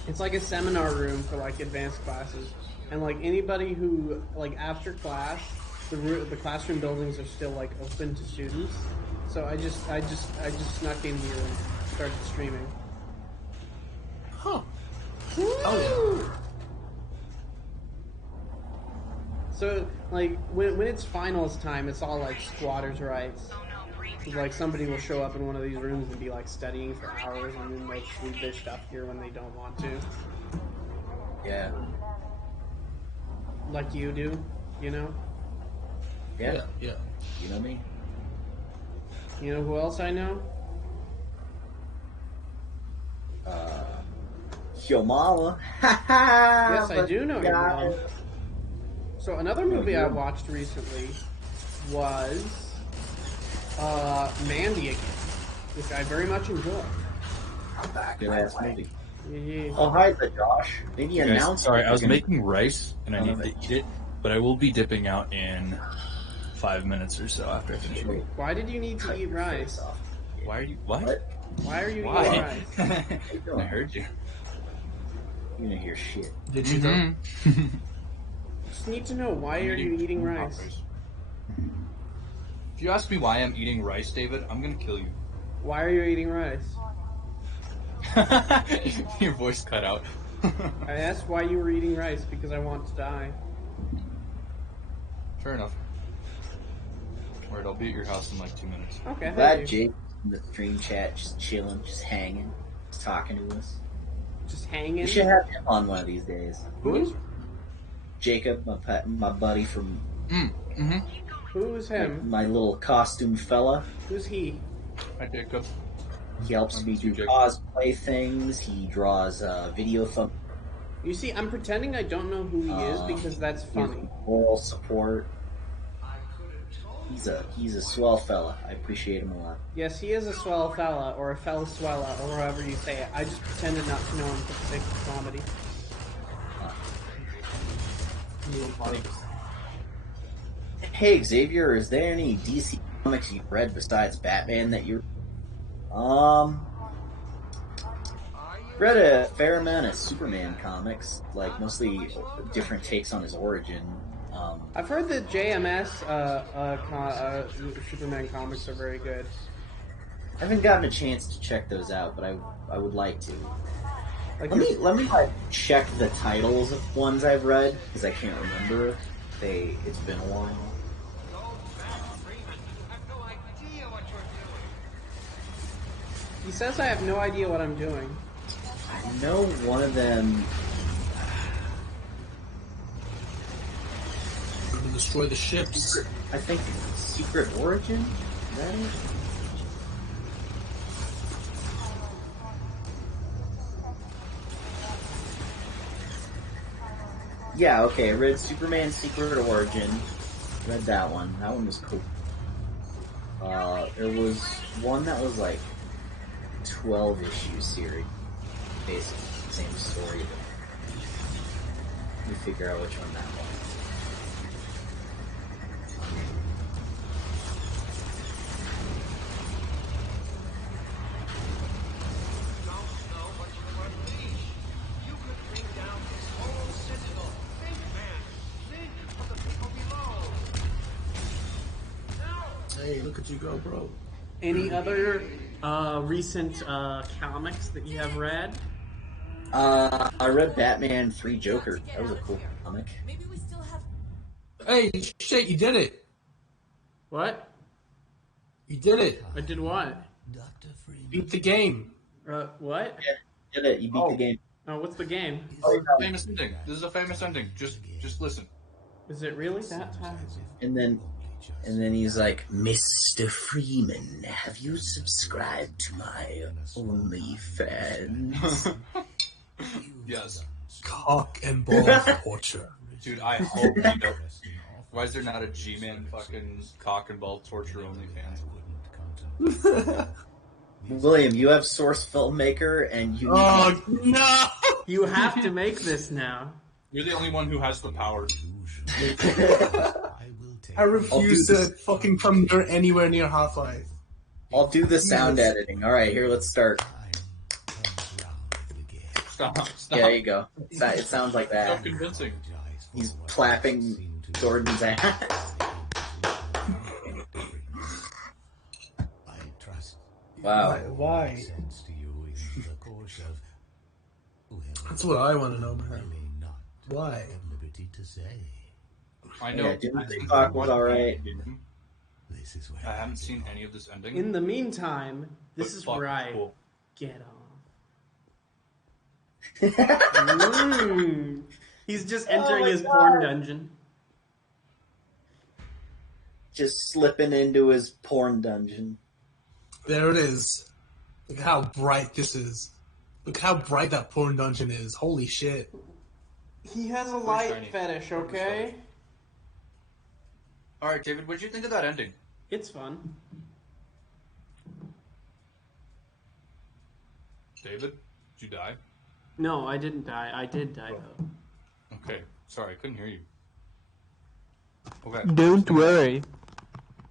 it's like a seminar room for like advanced classes. And like anybody who like after class, the classroom buildings are still like open to students. So I just snuck in here and started streaming. Huh. Oh yeah. So, like, when it's finals time, it's all, like, squatters' rights. Like, somebody will show up in one of these rooms and be, like, studying for hours and then, like, leave their stuff here when they don't want to. Yeah. Like you do, you know? Yeah. Yeah. You know me? You know who else I know? Yo mama. Yes, I do know your God. mom. So, another movie I watched recently was Mandy again, which I very much enjoy. I'm back. Good ass movie. Yeah. Oh, hi there, Josh. Maybe Guys, announce. sorry, I was Freaking- making rice and I None need of to it. eat it, but I will be dipping out in 5 minutes or so after I finish eating. Why did you need to Cut eat your rice? face off. Why are you? What? What? Why are you eating Why? rice? I heard you. You didn't hear shit. Did you though? Just need to know, why are you eating rice? If you ask me why I'm eating rice, David, I'm gonna kill you. Why are you eating rice? Your voice cut out. I asked why you were eating rice because I want to die. Fair enough. Alright, I'll be at your house in like 2 minutes. Okay, thank Glad you. Jake in the stream chat, just chilling, just hanging, just talking to us. Just We hanging. should have him on one of these days. Who's Jacob, my buddy from who's him? my little costume fella. Who's he? Hi, Jacob. He helps me do Jacob. cosplay things. He draws video thumb. You see, I'm pretending I don't know who he is because that's funny. Moral support. He's a swell fella. I appreciate him a lot. Yes, he is a swell fella, or a fella swella, or however you say it. I just pretended not to know him for the sake of comedy. Hey Xavier, is there any DC comics you've read besides Batman that you're read a fair amount of Superman comics, like mostly different takes on his origin. I've heard that JMS Superman comics are very good. I haven't gotten a chance to check those out, but I would like to. Like Let me like check the titles of ones I've read because I can't remember. It's been a while. he says I have no idea what I'm doing. I know one of them. destroy the ships. I think Secret Origin? Is that it? Yeah, okay, I read Superman Secret Origin. Read that one. That one was cool. There was one that was like 12 issue series. Basically, same story. Let me figure out which one that was. Hey, look at you go, bro. Any other recent comics that you have read? I read Batman 3 Joker. That was a cool comic. Maybe we still have. Hey, shit, you did it. What? You did it. I did what? Beat the game. What? Yeah, you did it. You beat the game. Oh, what's the game? Famous ending. This is a famous ending. Just listen. Is it really that time? And then he's like, Mr. Freeman, have you subscribed to my OnlyFans? Yes. Cock and ball torture. Dude, I hope you don't. Why is there not a G-Man fucking cock and ball torture OnlyFans? William, you have Source Filmmaker, and you. Oh no! You have to make this now. You're the only one who has the power. I refuse to fucking come anywhere near Half-Life. I'll do the sound editing. All right, here, let's start. Stop. Yeah, there you go. It sounds like So that. convincing. He's clapping Jordan's ass. Wow. Why? That's what I want to know, man. Why? I know. Yeah, Jimmy TikTok was alright. I haven't seen any of this ending. In the meantime, this but is fuck, where I cool. get off. He's just entering his porn dungeon. Just slipping into his porn dungeon. There it is. Look how bright this is. Look how bright that porn dungeon is. Holy shit. He has a shiny. light fetish, okay? All right, David, what did you think of that ending? It's fun. David, did you die? No, I didn't die. I did die, though. Okay, sorry, I couldn't hear you. Okay. Don't worry.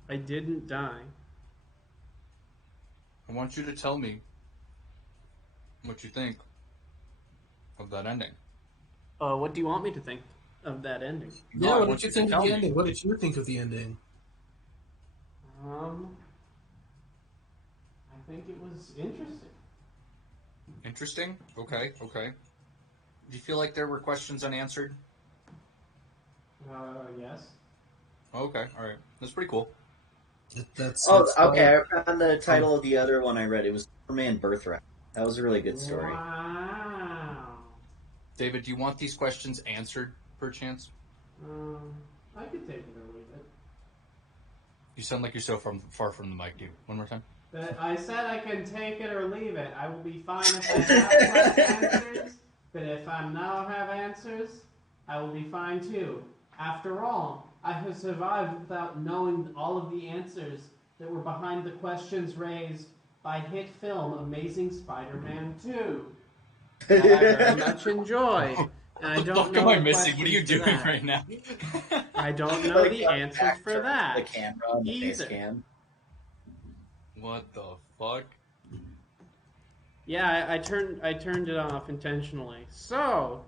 I didn't die. I want you to tell me what you think of that ending. What do you want me to think of that ending? No, I Yeah, what want did you you to think of tell the me. ending? What did you think of the ending? I think it was interesting. Interesting? Okay. Do you feel like there were questions unanswered? Yes. Okay, alright. That's pretty cool. That's Okay. I found the title of the other one I read. It was Superman Birthright. That was a really good story. Wow. David, do you want these questions answered, perchance? I could take it or leave it. You sound like you're so far from the mic, dude. One more time. But I said I can take it or leave it. I will be fine if I have answers, but if I now have answers, I will be fine too. After all, I have survived without knowing all of the answers that were behind the questions raised by hit film Amazing Spider-Man 2. That I very much enjoy. And I What the don't fuck know am I the missing? What are you questions for doing that. right now? I don't know the answers Back for turn that. The camera on the face either. cam. What the fuck? Yeah, I turned it off intentionally. So,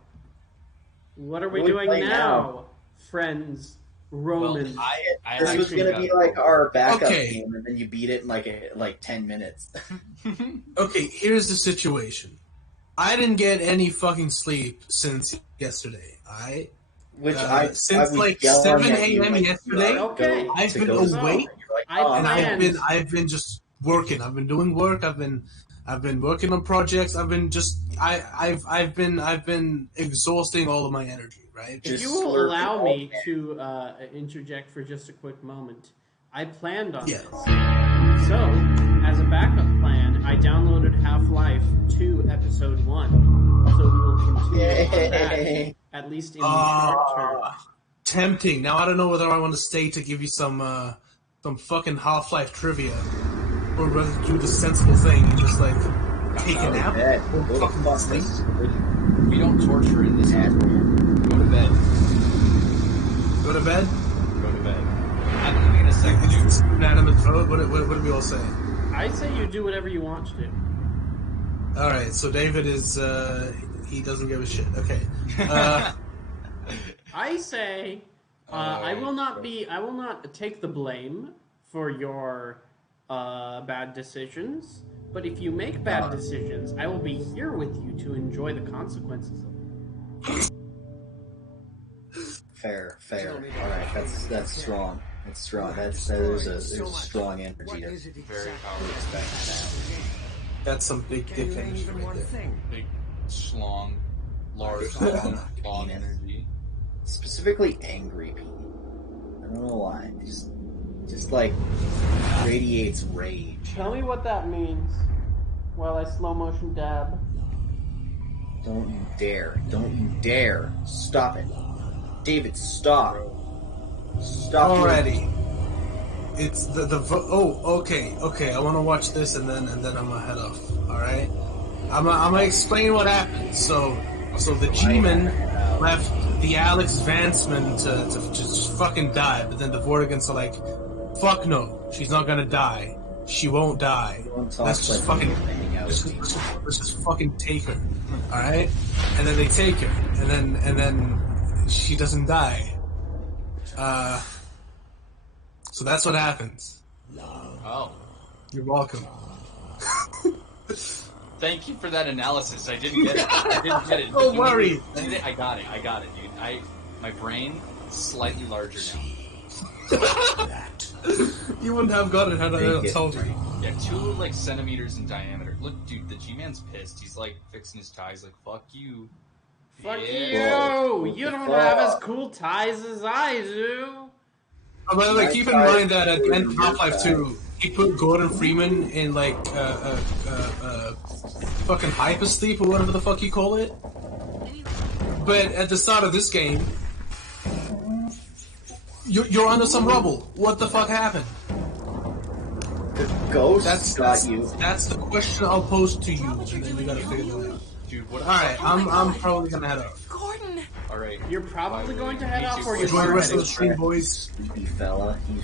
what are we What are we doing playing now, friends? Romans. I This was actually gonna got be it. like our backup Okay. game, and then you beat it in like 10 minutes. Okay, here's the situation. I didn't get any fucking sleep since yesterday. I Which since would like yell 7 at you, a.m. like, yesterday, go Okay. I've to been go to sleep, awake, and you're like, I "Oh, and planned- I've been just working. I've been doing work. I've been I've been working on projects. I've been exhausting all of my energy. Right. If you will allow me to interject for just a quick moment, I planned on this. So, as a backup plan, I downloaded Half-Life 2 Episode 1. So we will continue on that, at least in the short term. Tempting. Now I don't know whether I want to stay to give you some fucking Half-Life trivia, or rather do the sensible thing and just like take a nap. Go to fuck sleep. We don't torture in this house. Go to bed. Go to bed? Go to bed. I'm leaving in a second, dude. Nat in the throat? What do we all say? I say you do whatever you want to do. Alright, so David is, he doesn't give a shit. Okay. I say, I will not take the blame for your bad decisions, but if you make bad decisions, I will be here with you to enjoy the consequences of them. Fair. Alright, that's strong. That's strong. There's a strong energy there. Very powerful. That's some big dick energy right there. Big schlong, large long energy. Specifically angry people. I don't know why. Just like radiates rage. Tell me what that means while I slow motion dab. Don't you dare. Don't you dare. Stop it. David, stop. Stop already. It's okay. I want to watch this and then I'm gonna head off. All right. I'm gonna explain what happened. So the G-Man left the Alex Vansman to just fucking die, but then the Vortigans are like, fuck no, she's not gonna die. She won't die. Let's just fucking take her. All right. And then they take her, and then she doesn't die. So that's what happens. Oh. You're welcome. Thank you for that analysis. I didn't get it. Don't worry. I got it, dude. My brain is slightly larger now. You wouldn't have got it had I told you. Yeah, 2 centimeters in diameter. Look, dude, the G-Man's pissed. He's fixing his ties. Fuck you. Fuck you! Whoa. You don't have as cool ties as I do. Oh, by the way, keep in mind that at the end of Half-Life 2, he put Gordon Freeman in fucking hypersleep or whatever the fuck you call it. But at the start of this game, you're under some rubble. What the fuck happened? The ghost got you. That's the question I'll pose to you, and then you gotta figure it out. Dude, what? Alright, I'm probably gonna head off. Gordon! Alright. You're probably going to head off, or you're Enjoy the rest of the stream, boys. Sleepy fella. You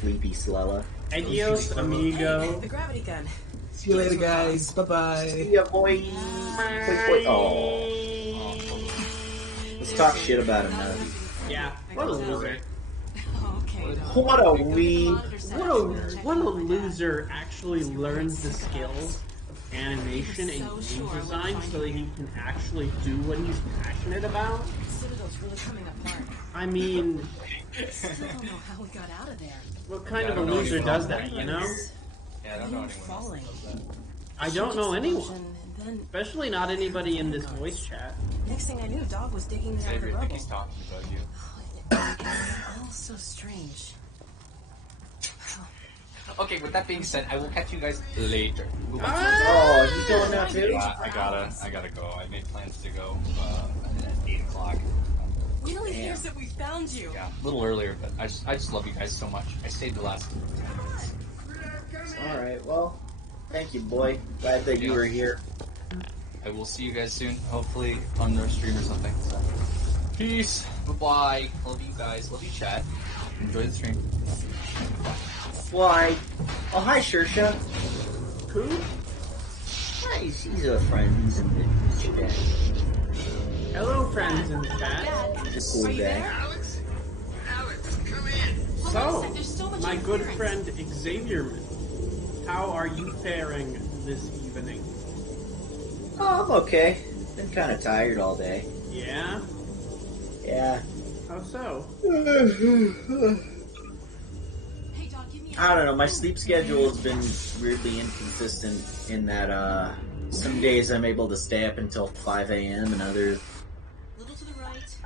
sleepy slella. Adios, amigo. The gravity gun. See you later, guys. Bye-bye. See ya, boy. Boy. Oh. Let's talk shit about him now. Yeah, what a loser. Okay, What a weeb. What a loser actually learns the skills of animation and game design so that he can actually do what he's passionate about. Citadel's really coming apart. I mean, I still don't know how we got out of there. what kind of a loser does that, you know? Yeah, I don't know anyone Falling. else that does that. I don't know anyone. And then, Especially not anybody in this voice chat. next thing I knew, Dog was digging me out of the Xavier, I think rubble. he's talking about you. It's all so strange. Okay, with that being said, I will catch you guys later. Oh, you going now too? Yeah, I gotta go. I made plans to go at 8 o'clock. Really hears that we found you. Yeah, a little earlier, but I just love you guys so much. I stayed the last 10 minutes. Alright, well, thank you, boy. Glad that you were here. I will see you guys soon, hopefully on their stream or something. So. Peace. Bye-bye. Love you guys. Love you, chat. Enjoy the stream. Why? Oh, hi, Shersha. Who? Hi, he's a friend. He's in the chat. Hello, friends in the chat. He's a cool guy. So, my good friend Xavier, how are you faring this evening? Oh, I'm okay. Been kind of tired all day. Yeah? Yeah. How so? Hey, Dog, give me I don't know. My sleep schedule has been weirdly inconsistent in that some days I'm able to stay up until 5 a.m. and others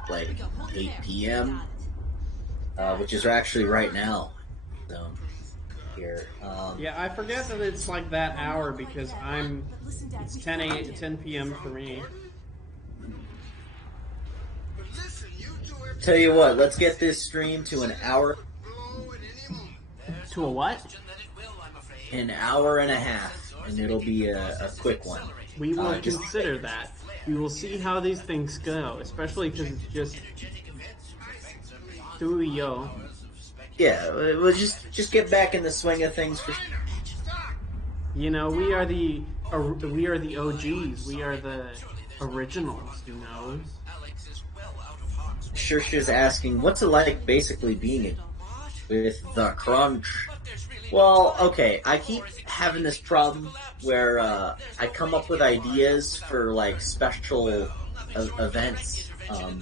like 8 p.m., which is actually right now. So here, Yeah, I forget that it's like that hour because it's 10 p.m. for me. tell you what, let's get this stream to an hour. To a what? An hour and a half, and it'll be a quick one. We will consider that. We will see how these things go, especially because it's just yo. Yeah, we'll just get back in the swing of things. You know, we are the OGs. We are the originals. Who knows? Shersha's asking, what's it like basically being with the crunch? Well, okay, I keep having this problem where I come up with ideas for like special events,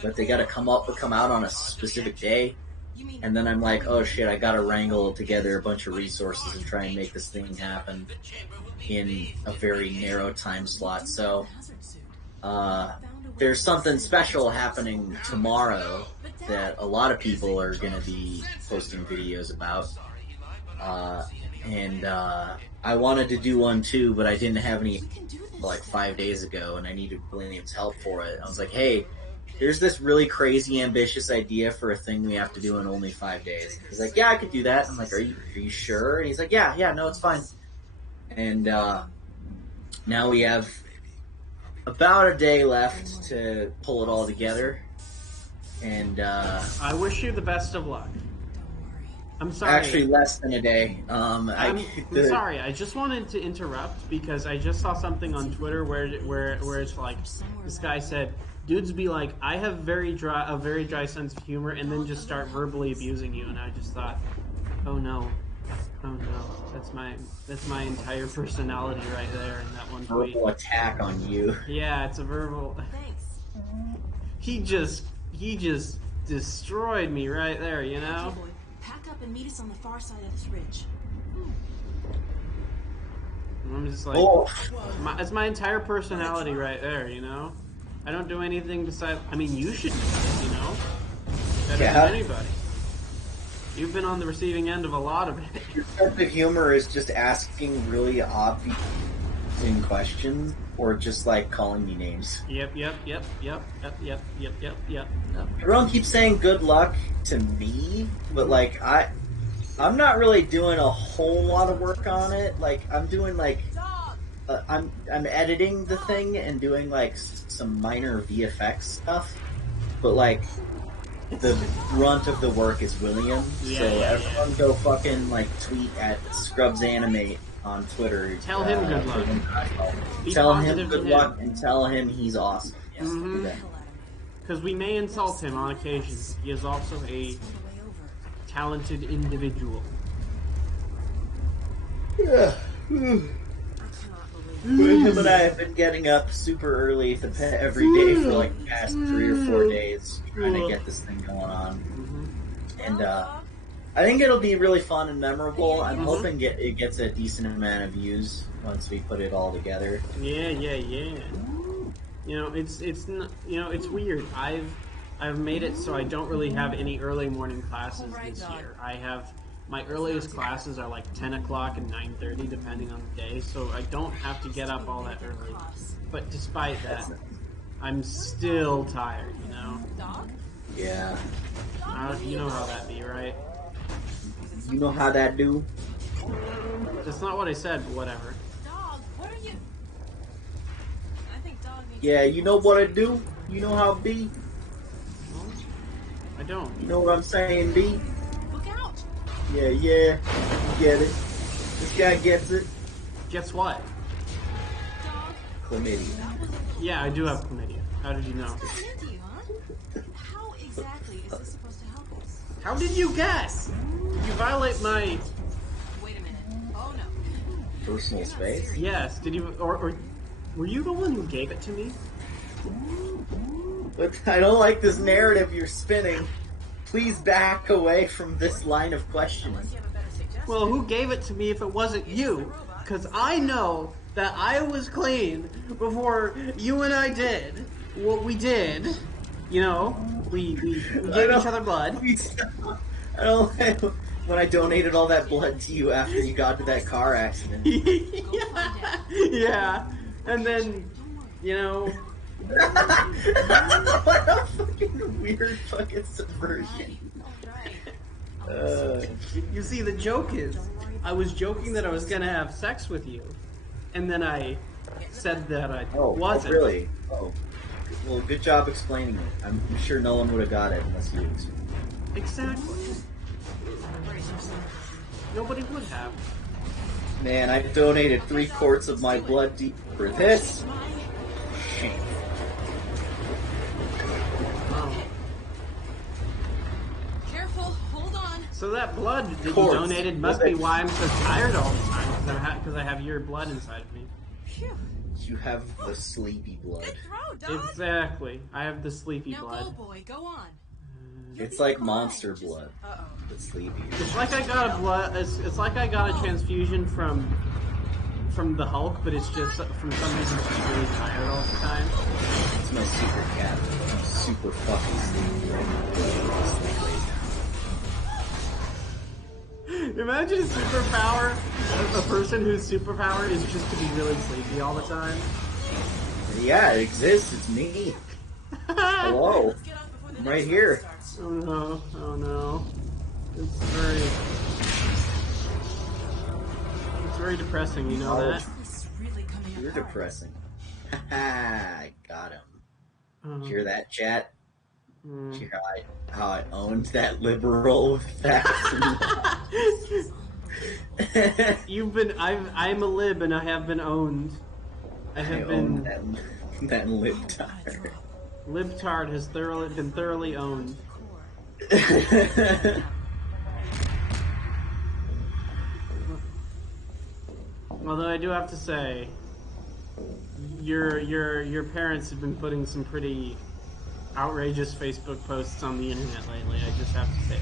but they gotta come out on a specific day, and then I'm like, oh shit, I gotta wrangle together a bunch of resources and try and make this thing happen in a very narrow time slot. So there's something special happening tomorrow that a lot of people are going to be posting videos about. And I wanted to do one too, but I didn't have any like 5 days ago, and I needed William's help for it. I was like, hey, here's this really crazy, ambitious idea for a thing we have to do in only 5 days. He's like, yeah, I could do that. I'm like, are you sure? And he's like, yeah, no, it's fine. And now we have about a day left to pull it all together, and I wish you the best of luck. I'm sorry. Actually, less than a day. I'm sorry. I just wanted to interrupt because I just saw something on Twitter where it's like this guy said, "Dudes be like, I have a very dry sense of humor," and then just start verbally abusing you, and I just thought, oh no. That's my entire personality right there in that one tweet. Verbal attack on you. Yeah, it's a verbal. Thanks. He just destroyed me right there, you know? Okay, boy. Pack up and meet us on the far side of this ridge. I'm just like, it's my entire personality right there, you know? I don't do anything besides. I mean, you should do it, you know? Better than anybody. You've been on the receiving end of a lot of it. Your sense of humor is just asking really obvious questions, or just like calling me names. Yep. Everyone keeps saying good luck to me, but like I'm not really doing a whole lot of work on it. Like I'm doing like I'm editing the thing and doing like some minor VFX stuff, but like the brunt of the work is William. Everyone go fucking like tweet at Scrubs Animate on Twitter. Tell him good luck. Tell him good luck and tell him he's awesome. Yes, because we may insult him on occasion. He is also a talented individual. Yeah. Him and I have been getting up super early every day for like the past 3 or 4 days trying to get this thing going on. And I think it'll be really fun and memorable. I'm hoping it gets a decent amount of views once we put it all together. Yeah. You know, it's weird. I've made it so I don't really have any early morning classes this year. My earliest classes are like 10 o'clock and 9:30, depending on the day, so I don't have to get up all that early. But despite that, I'm still tired, you know? Yeah. You know how that be, right? You know how that do? That's not what I said, but whatever. Dog, what are you? I think dog needs. Yeah, you know what I do? You know how it be? I don't. You know what I'm saying, B? Look out! Yeah, you get it. This guy gets it. Guess what? Dog. Chlamydia. Yeah, I do have chlamydia. How did you know? Into you, huh? How exactly is this supposed to help us? How did you guess? You violate my... Wait a minute. Oh no. Personal space? Yes, did you... Or were you the one who gave it to me? But I don't like this narrative you're spinning. Please back away from this line of questioning. Unless you have a better suggestion. Well, who gave it to me if it wasn't you? Because I know that I was clean before you and I did what we did. You know, we gave each other blood. I don't like when I donated all that blood to you after you got to that car accident. Yeah, and then, you know... What a fucking weird fucking subversion. You see, the joke is, I was joking that I was gonna have sex with you, and then I said that I wasn't. Oh, really? Oh. Well, good job explaining it. I'm sure no one would have got it unless you explained it. Exactly. Nobody would have. Man, I donated 3 quarts of my blood for this. Shame. Careful, hold on. So that blood that you donated must be why I'm so tired all the time, because I have your blood inside of me. Phew. You have the sleepy blood. Good throw, dog. Exactly. I have the sleepy blood. Now go, boy, go on. It's like monster blood, Uh-oh. but sleepy. It's like I got a blood. It's like I got a transfusion from the Hulk, but it's just from some reason she's really tired all the time. It's my secret cat. I'm super fucking sleepy. Imagine a superpower of a person whose superpower is just to be really sleepy all the time. Yeah, it exists. It's me. Hello. I'm right here. Oh no, oh no. It's very depressing, you know that? You're depressing. I got him. Oh. Hear that, chat? Hear how I owned that liberal fact? I'm a lib and I have been owned. I have been... that libtard. Libtard has been thoroughly owned. Although I do have to say, your parents have been putting some pretty outrageous Facebook posts on the internet lately. I just have to say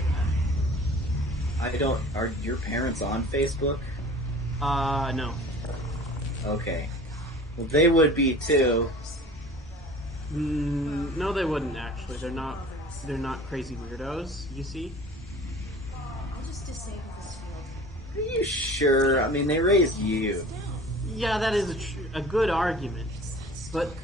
that. Are your parents on Facebook? No. Okay. Well, they would be too. No, they wouldn't actually. They're not crazy weirdos. You see? I'll just disable this field. Are you sure? I mean, they raised you. Yeah, that is a good argument, but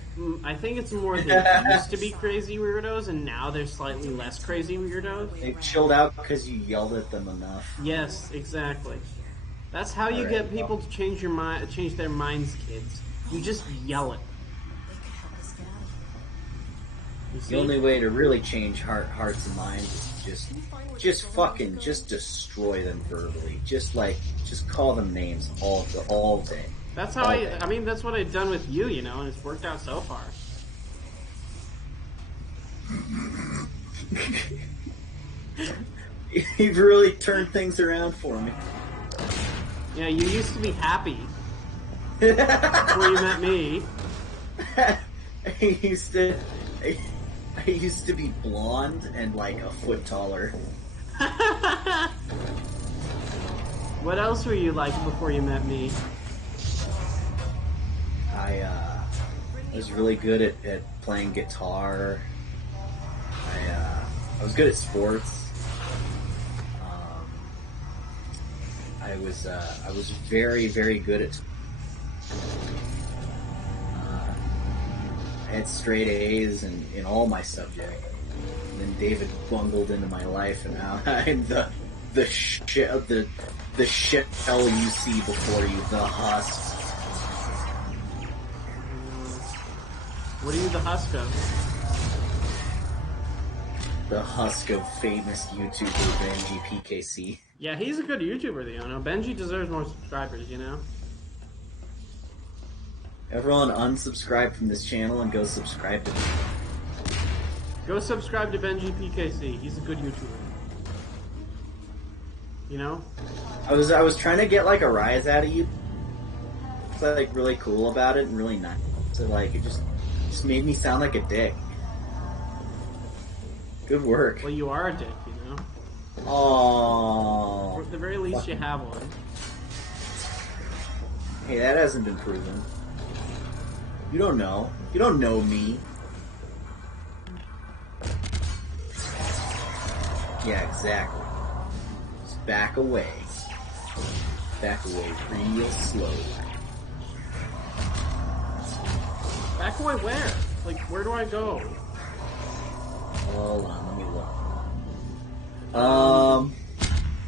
I think it's more they used to be crazy weirdos, and now they're slightly less crazy weirdos. They chilled out because you yelled at them enough. Yes, exactly. That's how you get people to change their minds, kids. You just yell it. The only way to really change hearts and minds is just destroy them verbally. Just call them names all day. That's how I mean, that's what I've done with you, you know, and it's worked out so far. You've really turned things around for me. Yeah, you used to be happy before you met me. I used to be blonde and like a foot taller. What else were you like before you met me? I was really good at playing guitar. I was good at sports. I was very, very good at. I had straight A's in all my subjects. And then David bungled into my life, and now I'm the shell you see before you, the husk. What are you the husk of? The husk of famous YouTuber Benji PKC. Yeah, he's a good YouTuber, you know. Benji deserves more subscribers, you know. Everyone unsubscribe from this channel and go subscribe to me. Go subscribe to Benji PKC. He's a good YouTuber. You know? I was trying to get like a rise out of you. It's like really cool about it and really nice. So like it just made me sound like a dick. Good work. Well, you are a dick, you know. Oh. At the very least, you have one. Hey, that hasn't been proven. You don't know. You don't know me. Yeah, exactly. Just back away. Back away real slow. Back away where? Like, where do I go? Hold on, let me look.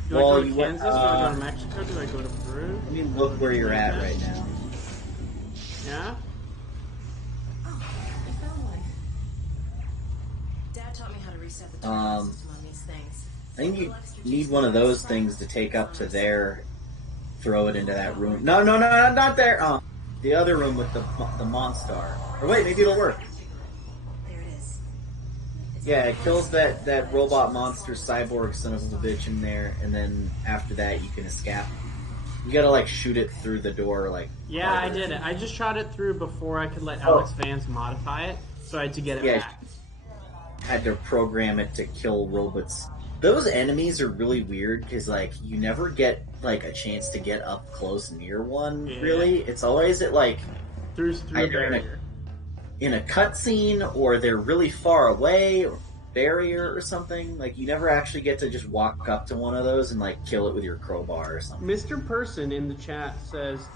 Do I go to Kansas? Do I go to Mexico? Do I go to Peru? Let me look where you're at right now. Yeah? Oh, I found one. Dad taught me how to reset the time system on these things. I think you need one of those things to take up to there. Throw it into that room. No, not there. The other room with the Monstar. Or wait, maybe it'll work. There it is. Yeah, it kills that robot monster cyborg son of a bitch in there, and then after that you can escape. You gotta like shoot it through the door, like. Yeah, harder. I did it. I just shot it through before I could let Alex Vance modify it, so I had to get it back. Had to program it to kill robots. Those enemies are really weird because like you never get like a chance to get up close near one. Yeah. Really, it's always at like Through a barrier. In a cutscene, or they're really far away, or barrier or something. Like you never actually get to just walk up to one of those and like kill it with your crowbar or something. Mr. Person in the chat says,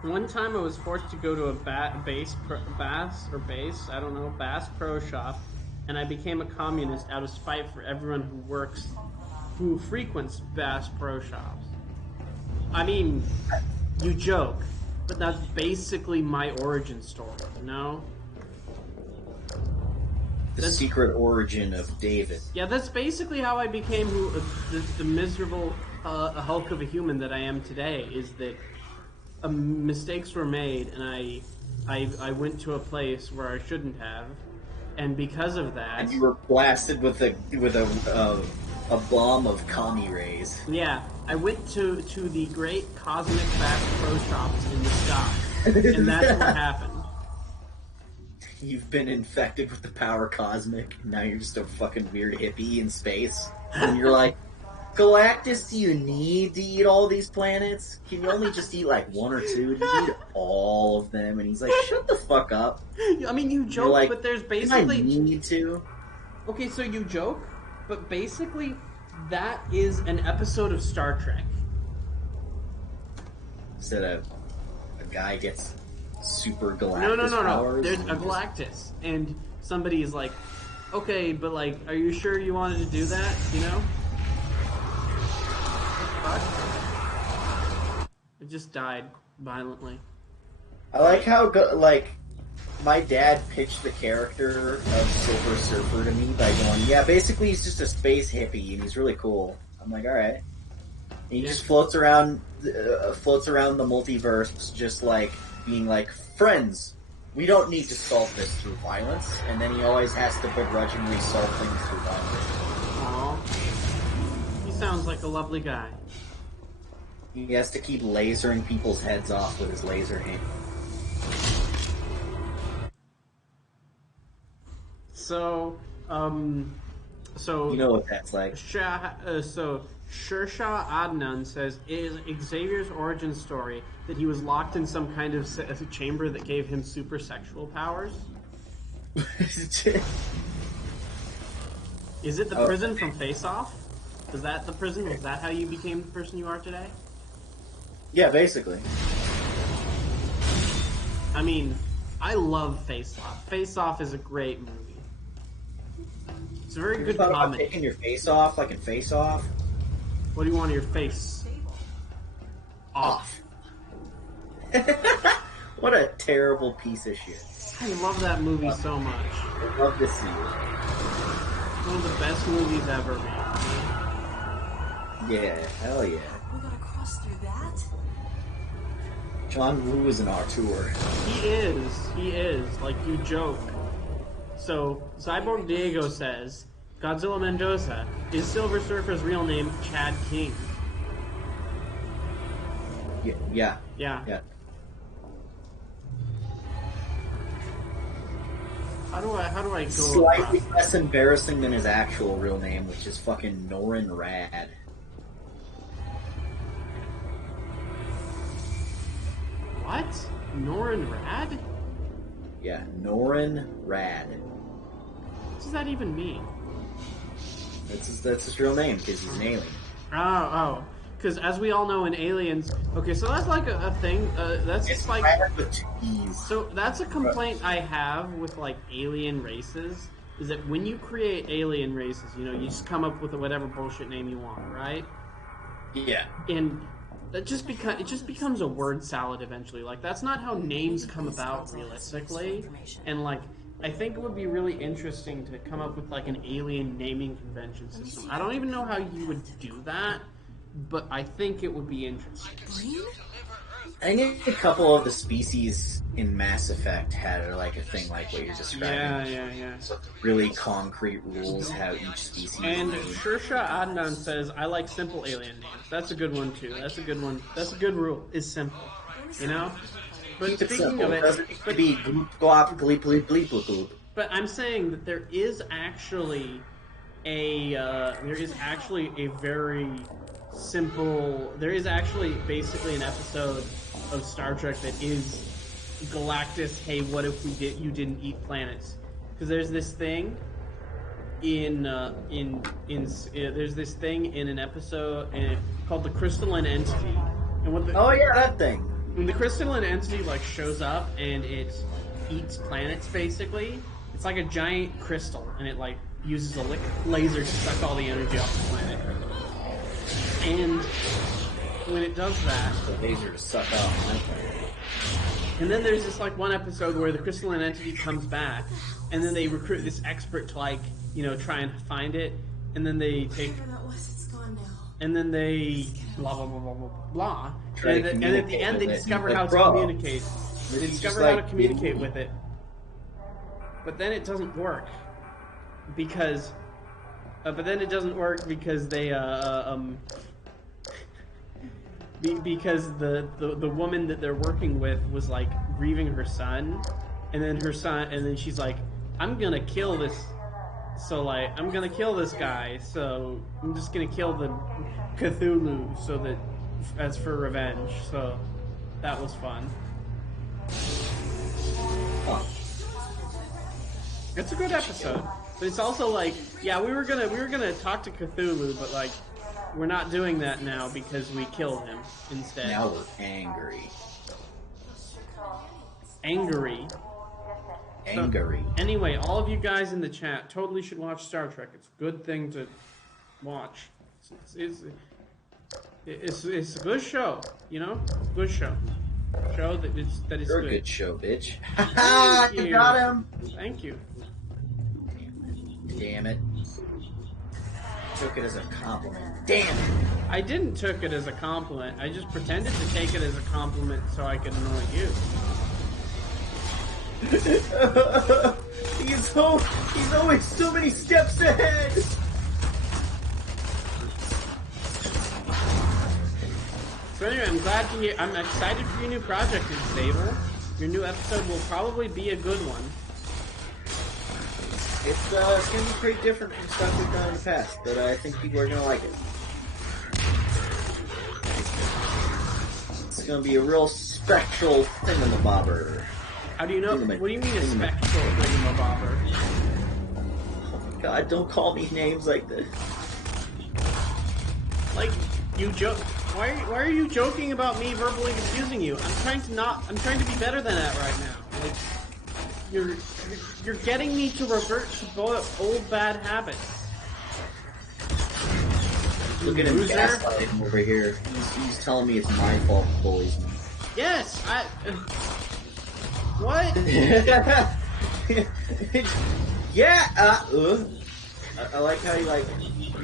one time I was forced to go to a Bass Pro Shop, and I became a communist out of spite for everyone who frequents Bass Pro Shops. I mean, you joke, but that's basically my origin story, you know? The secret origin of David. Yeah, that's basically how I became the miserable hulk of a human that I am today, is that mistakes were made, and I went to a place where I shouldn't have, and because of that, And you were blasted with a bomb of commie rays. Yeah, I went to the great cosmic Bass Pro Shops in the sky, and that's what happened. You've been infected with the power cosmic. Now you're just a fucking weird hippie in space, and you're like, Galactus, do you need to eat all these planets? Can you only just eat like one or two? Do you eat all of them? And he's like, shut the fuck up. I mean, you joke, like, but there's basically... I need to. Okay, so you joke, but basically that is an episode of Star Trek. Said a guy gets super Galactus No. powers. There's a Galactus, and somebody is like, okay, but like, are you sure you wanted to do that, you know? It just died violently. I like how my dad pitched the character of Silver Surfer to me by going, yeah, basically he's just a space hippie and he's really cool. I'm like, all right. And he just floats around the multiverse, just like being like, friends, we don't need to solve this through violence. And then he always has to begrudgingly solve things through violence. Aww. He sounds like a lovely guy. He has to keep lasering people's heads off with his laser hand. So You know what that's like. So Shersha Adnan says, is Xavier's origin story that he was locked in some kind of chamber that gave him super sexual powers? Is it the prison from Face Off? Is that the prison? Was that how you became the person you are today? Yeah, basically. I mean, I love Face Off. Face Off is a great movie. It's a very good comedy. Taking your face off, like in Face Off. What do you want your face? Off. What a terrible piece of shit. I love that movie so much. I'd love to see it. One of the best movies ever made. Yeah, hell yeah. We gotta cross through that? John Woo is an auteur. He is. Like, you joke. So, Cyborg Diego says, Godzilla Mendoza, is Silver Surfer's real name Chad King? Yeah. How do I go Slightly across less embarrassing than his actual real name, which is fucking Norin Rad. What? Norin Rad? Yeah, Norin Rad. What does that even mean? That's his real name because he's an alien. Oh. Because as we all know in Aliens... Okay, so that's like a thing. That's It's like... Rad with two E's. So that's a complaint I have with like alien races, is that when you create alien races, you just come up with whatever bullshit name you want, right? Yeah. And it just becomes a word salad eventually. Like that's not how names come about realistically. And like I think it would be really interesting to come up with like an alien naming convention system. I don't even know how you would do that, but I think it would be interesting. I think a couple of the species in Mass Effect had like a thing like what you're describing. Yeah. So really concrete rules how each species. And is named. Shersha Adnan says, "I like simple alien names." That's a good one too. That's a good one. That's a good rule. Is simple, But Keep it speaking simple. of It it, doesn't need to be gloop glop gleep gleep gleep gloop. but I'm saying that there is actually a very simple. There is actually basically an episode of Star Trek that is Galactus. Hey, what if you didn't eat planets? Because there's this thing there's this thing in an episode called the crystalline entity, and that thing. when the crystalline entity like shows up and it eats planets, basically, it's like a giant crystal, and it like uses a laser to suck all the energy off the planet. And when it does that, The laser to suck off. and then there's this like one episode where the crystalline entity comes back, and then they recruit this expert to like try and find it, and then they take, and then they blah blah blah blah blah blah, and at the end they discover how to communicate. They discover how to communicate with it, but then it doesn't work because they because the woman that they're working with was like grieving her son, and then she's like, I'm gonna kill this guy, so I'm just gonna kill the Cthulhu so that as for revenge. So that was fun. It's a good episode, but it's also like, yeah, we were gonna talk to Cthulhu, but like we're not doing that now because we killed him instead. Now we're angry. Angry. Angry. So, anyway, all of you guys in the chat totally should watch Star Trek. It's a good thing to watch. It's a good show, Good show. Show that is You're good. a good show, bitch. Ha! You got him. Thank you. Damn it. Took it as a compliment. Damn it. I didn't took it as a compliment. I just pretended to take it as a compliment so I could annoy you. He's always so many steps ahead. So anyway, I'm excited for your new project, Davil. Your new episode will probably be a good one. It's going to be pretty different from stuff we've done in the past, but I think people are going to like it. It's going to be a real spectral thingamabobber. How do you know? What do you mean a spectral thingamabobber? Oh my god, don't call me names like this. Like, you joke. Why are you joking about me verbally abusing you? I'm trying to be better than that right now. Like, you're getting me to revert to old bad habits. Look at him gaslighting over here. He's telling me it's my fault for bullies me. Yes, what? Yeah. I like how you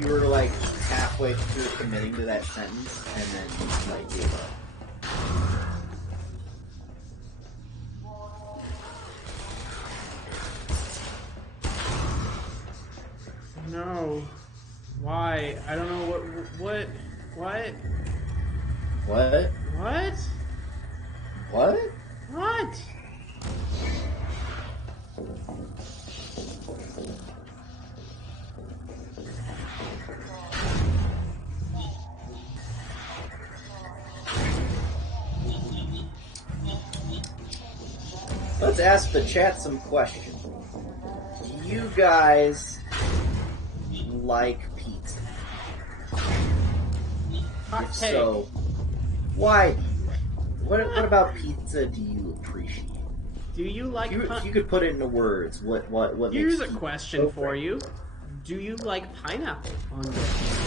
were like halfway through committing to that sentence and then you like gave up. No. Why? I don't know what. What? What? What? What? let's ask the chat some questions. Do you guys like pizza? If so, why do you like it? What about pizza do you appreciate? Do you like? If you could put it into words, what Here's makes a question for you. Do you like pineapple on your pizza?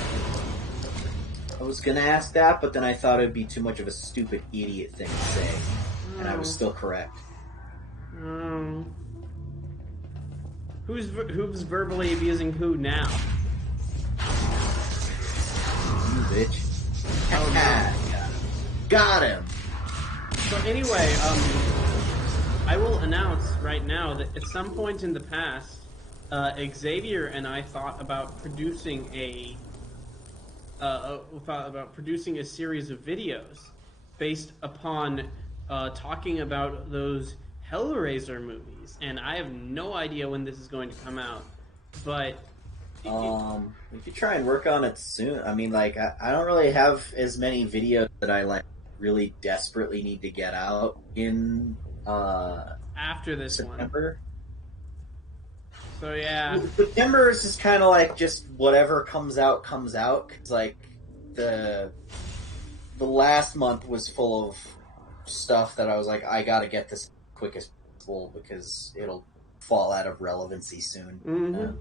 I was gonna ask that, but then I thought it'd be too much of a stupid idiot thing to say, and I was still correct. Who's verbally abusing who now? You bitch. Oh no. Got him. So anyway, I will announce right now that at some point in the past, Xavier and I thought about producing a series of videos based upon talking about those Hellraiser movies, and I have no idea when this is going to come out, but we could try and work on it soon. I mean, like, I don't really have as many videos that I like really desperately need to get out in after this September. So yeah, September is just kind of like just whatever comes out. Cause like the last month was full of stuff that I was like, I gotta get this quick as possible because it'll fall out of relevancy soon. Mm-hmm.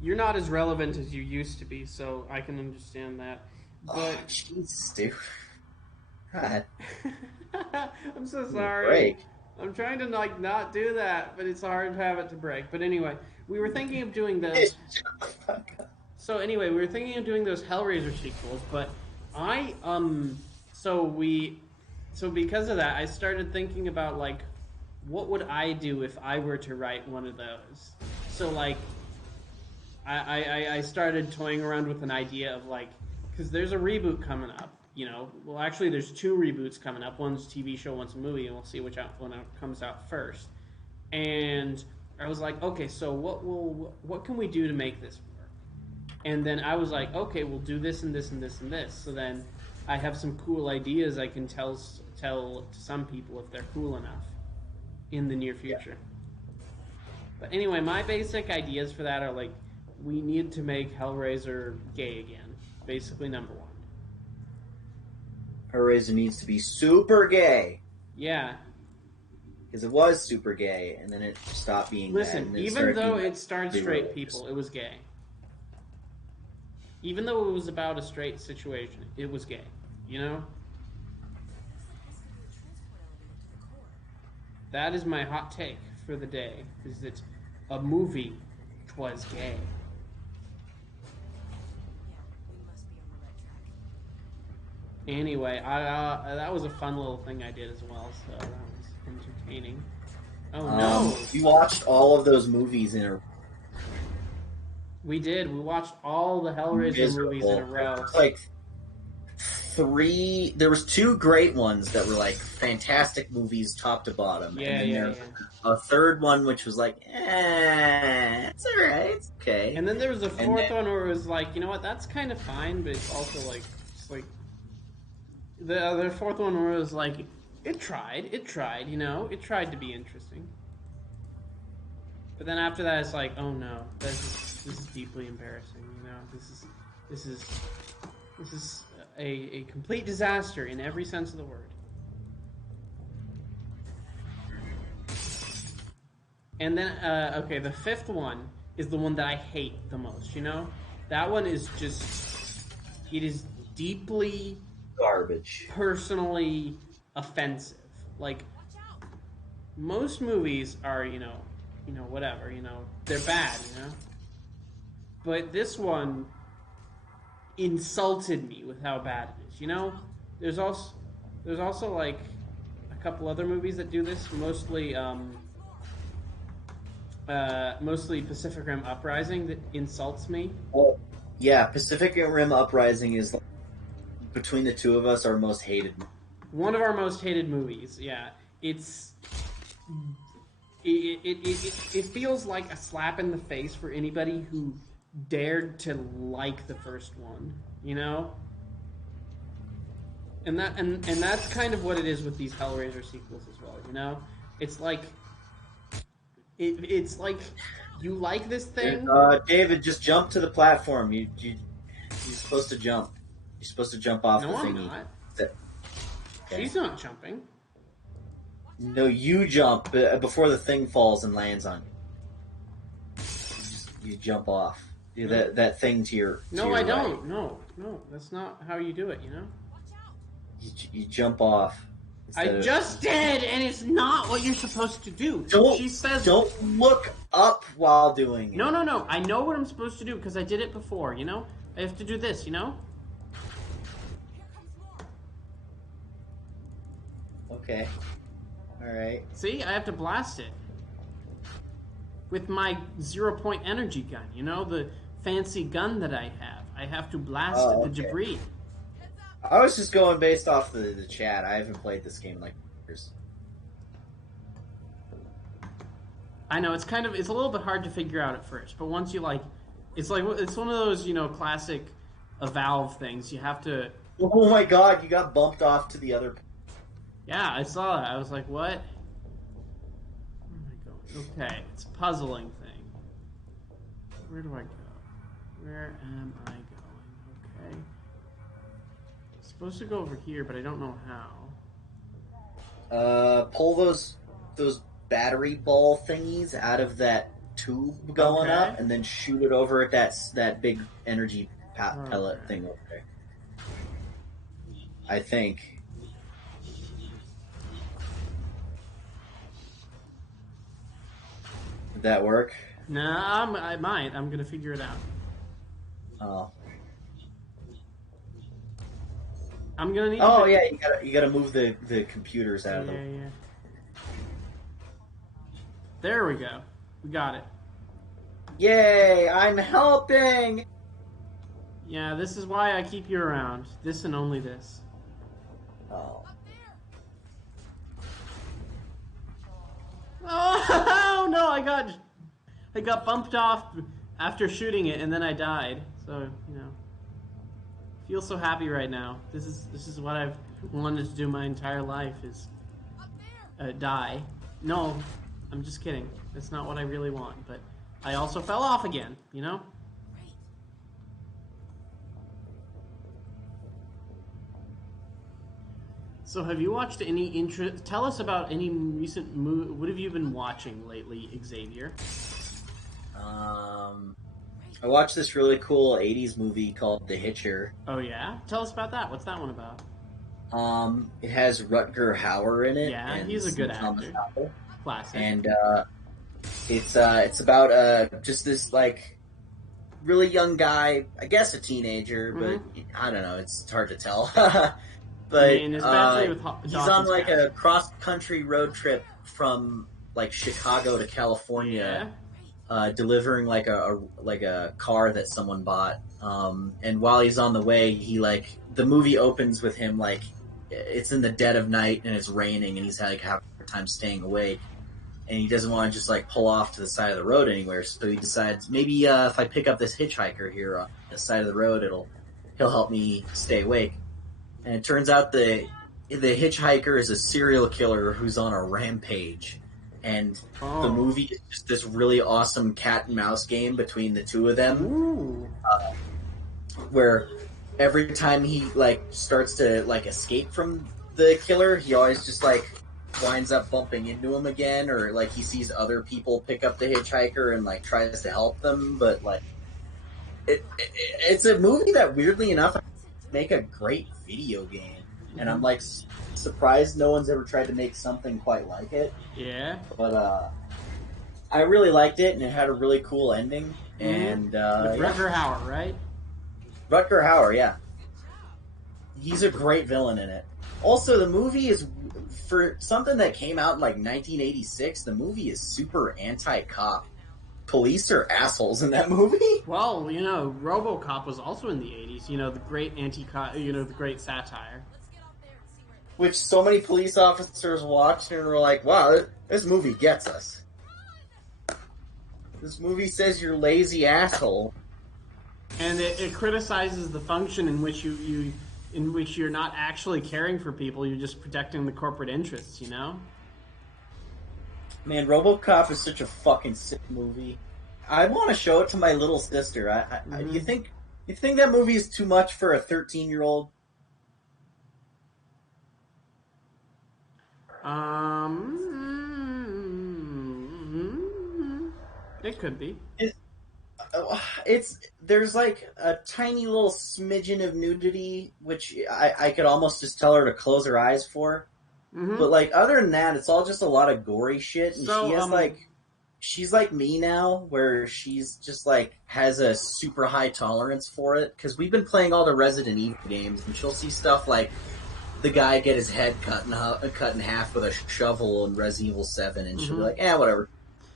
You're not as relevant as you used to be, so I can understand that. But Jesus, dude. God. I'm so sorry. Break. I'm trying to like not do that, but it's hard to have it to break. But anyway, we were thinking of doing those. So anyway, we were thinking of doing those Hellraiser sequels, but so because of that, I started thinking about like, what would I do if I were to write one of those? So like, I started toying around with an idea of like, because there's a reboot coming up. You know, well, actually, there's 2 reboots coming up. One's a TV show, one's a movie, and we'll see which one comes out first. And I was like, okay, so what can we do to make this work? And then I was like, okay, we'll do this and this and this and this. So then I have some cool ideas I can tell to some people if they're cool enough in the near future. But anyway, my basic ideas for that are like, we need to make Hellraiser gay again. Basically, number 1. Hellraiser needs to be super gay. Yeah. Because it was super gay, and then it stopped being that. Listen, even though it starred straight people, it was gay. Even though it was about a straight situation, it was gay. You know? That is my hot take for the day, is that a movie was gay. Anyway, that was a fun little thing I did as well, so that was entertaining. Oh no! We watched all of those movies in a. We did. We watched all the Hellraiser movies in a row. There was like 3. There was 2 great ones that were like fantastic movies, top to bottom. Yeah, and then yeah. A third one which was like, it's alright, it's okay. And then there was a 4th one where it was like, you know what? That's kind of fine, but it's also like, the other 4th one where it was like, it tried, you know, it tried to be interesting. But then after that, it's like, oh no, this is deeply embarrassing. You know, this is a complete disaster in every sense of the word. And then, okay, the 5th one is the one that I hate the most. You know, that one is just, it is deeply garbage, personally offensive. Like, most movies are, you know, whatever, you know, they're bad, you know. But this one insulted me with how bad it is. You know, there's also like a couple other movies that do this. Mostly Pacific Rim Uprising that insults me. Well, yeah, Pacific Rim Uprising is like, between the two of us our most hated. One of our most hated movies. Yeah, it feels like a slap in the face for anybody who dared to like the first one, you know? And that's kind of what it is with these Hellraiser sequels as well, you know? It's like it's like you like this thing. David, just jump to the platform. You're supposed to jump. You're supposed to jump off No, the I'm thingy. not. Okay. She's not jumping. No, you jump before the thing falls and lands on you. You jump off. Do that thing to your. No, your I right. don't. No, that's not how you do it. You know. You jump off. I just did, and it's not what you're supposed to do. She says, "Don't look up while doing it." No. I know what I'm supposed to do because I did it before. You know, I have to do this. You know. Okay. All right. See, I have to blast it with my 0-point energy gun. You know, the fancy gun that I have. I have to blast the debris. I was just going based off the chat. I haven't played this game in like years. I know it's a little bit hard to figure out at first, but once you it's one of those classic Valve things. You have to. Oh my god! You got bumped off to the other. Yeah, I saw that. I was like, what? Where am I going? Okay, it's a puzzling thing. Where do I go? Where am I going? Okay. I'm supposed to go over here, but I don't know how. Pull those battery ball thingies out of that tube going up, and then shoot it over at that big energy pellet thing over there. I think. Did that work? Nah, I might. I'm gonna figure it out. Oh. I'm gonna need. Oh yeah, you gotta move the computers out of them. Yeah. There we go. We got it. Yay! I'm helping. Yeah, this is why I keep you around. This and only this. Oh. Oh no! I got bumped off after shooting it, and then I died. So feel so happy right now. This is what I've wanted to do my entire life is die. No, I'm just kidding. That's not what I really want. But I also fell off again. You know. So have you watched any interest? Tell us about any recent movie. What have you been watching lately, Xavier? I watched this really cool 80s movie called The Hitcher. Oh yeah? Tell us about that. What's that one about? It has Rutger Hauer in it. Yeah, and he's a good actor. Apple. Classic. And it's about just this like really young guy, I guess a teenager, but I don't know, it's hard to tell. But I mean, especially with he's on like a cross country road trip from like Chicago to California, delivering like a car that someone bought. And while he's on the way, the movie opens with him like it's in the dead of night and it's raining and he's having a time staying awake. And he doesn't want to just like pull off to the side of the road anywhere, so he decides maybe if I pick up this hitchhiker here on the side of the road, he'll help me stay awake. And it turns out the hitchhiker is a serial killer who's on a rampage, and the movie is just this really awesome cat and mouse game between the two of them, where every time he like starts to like escape from the killer, he always just like winds up bumping into him again, or like he sees other people pick up the hitchhiker and like tries to help them, but like it's a movie that weirdly enough make a great video game, and I'm like surprised no one's ever tried to make something quite like it. Yeah, but I really liked it, and it had a really cool ending. And Rutger Hauer, right? Rutger Hauer, yeah, he's a great villain in it. Also, the movie is, for something that came out in like 1986, the movie is super anti-cop. Police are assholes in that movie. Well, RoboCop was also in the 80s. The great anti-cop, the great satire. Which so many police officers watched and were like, wow, this movie gets us. This movie says you're lazy asshole. And it criticizes the function in which you're not actually caring for people, you're just protecting the corporate interests, Man, RoboCop is such a fucking sick movie. I want to show it to my little sister. You think that movie is too much for a 13-year-old? It could be. It's there's like a tiny little smidgen of nudity, which I could almost just tell her to close her eyes for. But like other than that, it's all just a lot of gory shit, and So, she has she's like me now, where she's just like has a super high tolerance for it because we've been playing all the Resident Evil games, and she'll see stuff like the guy get his head cut in half with a shovel in Resident Evil 7, and she'll be like, whatever.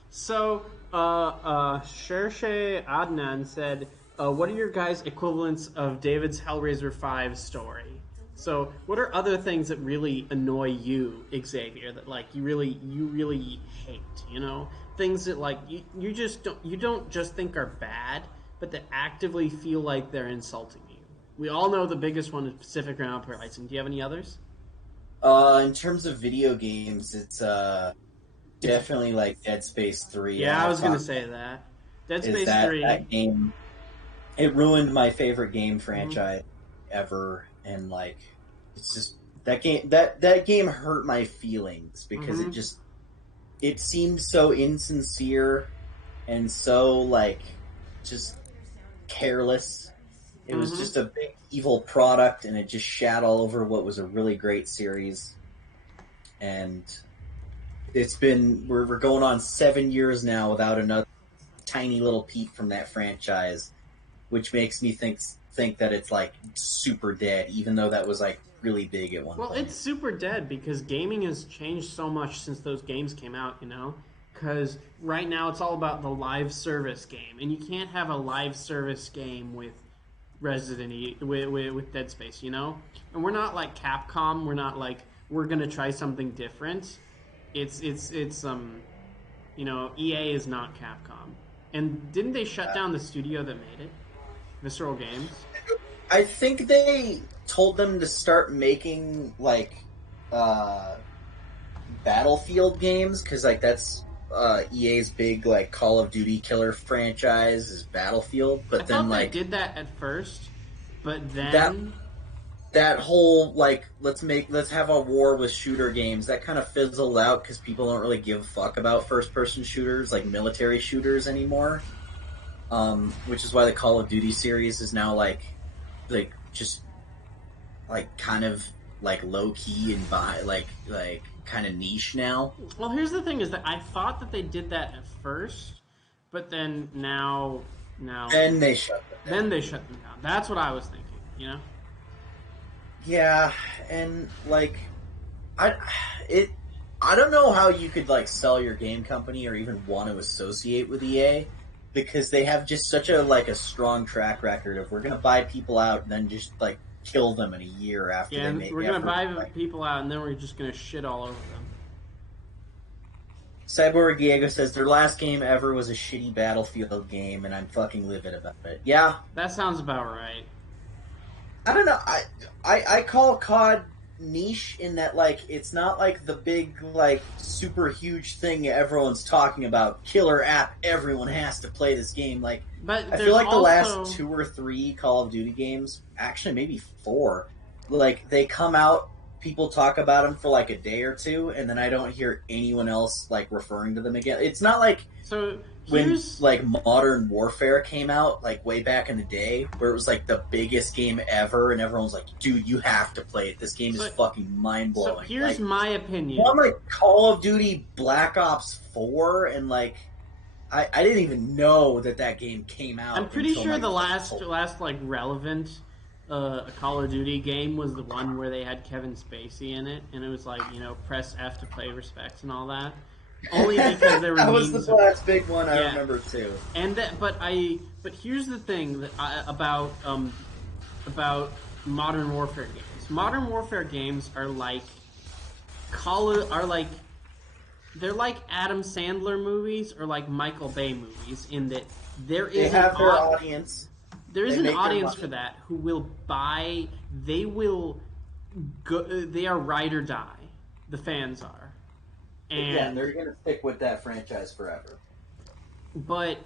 So, Shershe Adnan said, what are your guys' equivalents of David's Hellraiser 5 story? So, what are other things that really annoy you, Xavier, that like you really hate, you know? Things that like you don't just think are bad, but that actively feel like they're insulting you. We all know the biggest one is Pacific Rim Uprising. Do you have any others? In terms of video games, it's definitely like Dead Space 3. Yeah, I was going to say that. Dead Space 3. That game, it ruined my favorite game franchise ever, and like, it's just that game hurt my feelings because it seemed so insincere and so like just careless. It was just a big evil product, and it just shat all over what was a really great series. And it's been we're going on 7 years now without another tiny little peep from that franchise, which makes me think that it's like super dead, even though that was like really big at one point. Well, it's super dead because gaming has changed so much since those games came out, you know? Because right now it's all about the live service game, and you can't have a live service game with with Dead Space, you know? And we're not like Capcom, we're not like we're gonna try something different. It's you know, EA is not Capcom. And didn't they shut down the studio that made it? Visceral Games? I think they told them to start making like Battlefield games, because like that's EA's big like Call of Duty killer franchise is Battlefield. But then like they did that at first, but then that whole like let's have a war with shooter games, that kind of fizzled out because people don't really give a fuck about first person shooters like military shooters anymore. Which is why the Call of Duty series is now like just like kind of like low key and like kind of niche now. Well, here's the thing: is that I thought that they did that at first, but then now then they shut them down. Then they shut them down. That's what I was thinking. You know? Yeah, and like I don't know how you could like sell your game company or even want to associate with EA, because they have just such a strong track record of we're gonna buy people out and then just like kill them in a year after they make. We're gonna buy people out and then we're just gonna shit all over them. Cyborg Diego says their last game ever was a shitty Battlefield game, and I'm fucking livid about it. Yeah, that sounds about right. I don't know. I call COD niche in that like it's not like the big like super huge thing everyone's talking about, killer app, everyone has to play this game. Like, but I feel like the last 2 or 3 Call of Duty games, actually maybe 4, like they come out, people talk about them for like a day or two, and then I don't hear anyone else like referring to them again. It's not like when like Modern Warfare came out like way back in the day, where it was like the biggest game ever, and everyone's like, "Dude, you have to play it. This game is fucking mind blowing." So here's my opinion. Well, I'm like Call of Duty Black Ops 4, and like I didn't even know that game came out. I'm pretty sure the last like relevant Call of Duty game was the one where they had Kevin Spacey in it, and it was like, you know, press F to play respects and all that. Only because there were that was the last big one I remember too. And but here's the thing that about Modern Warfare games. Modern Warfare games are like they're like Adam Sandler movies or like Michael Bay movies, in that there is their audience. There is an audience for that who will buy. They will go. They are ride or die. The fans are. And they're gonna stick with that franchise forever. but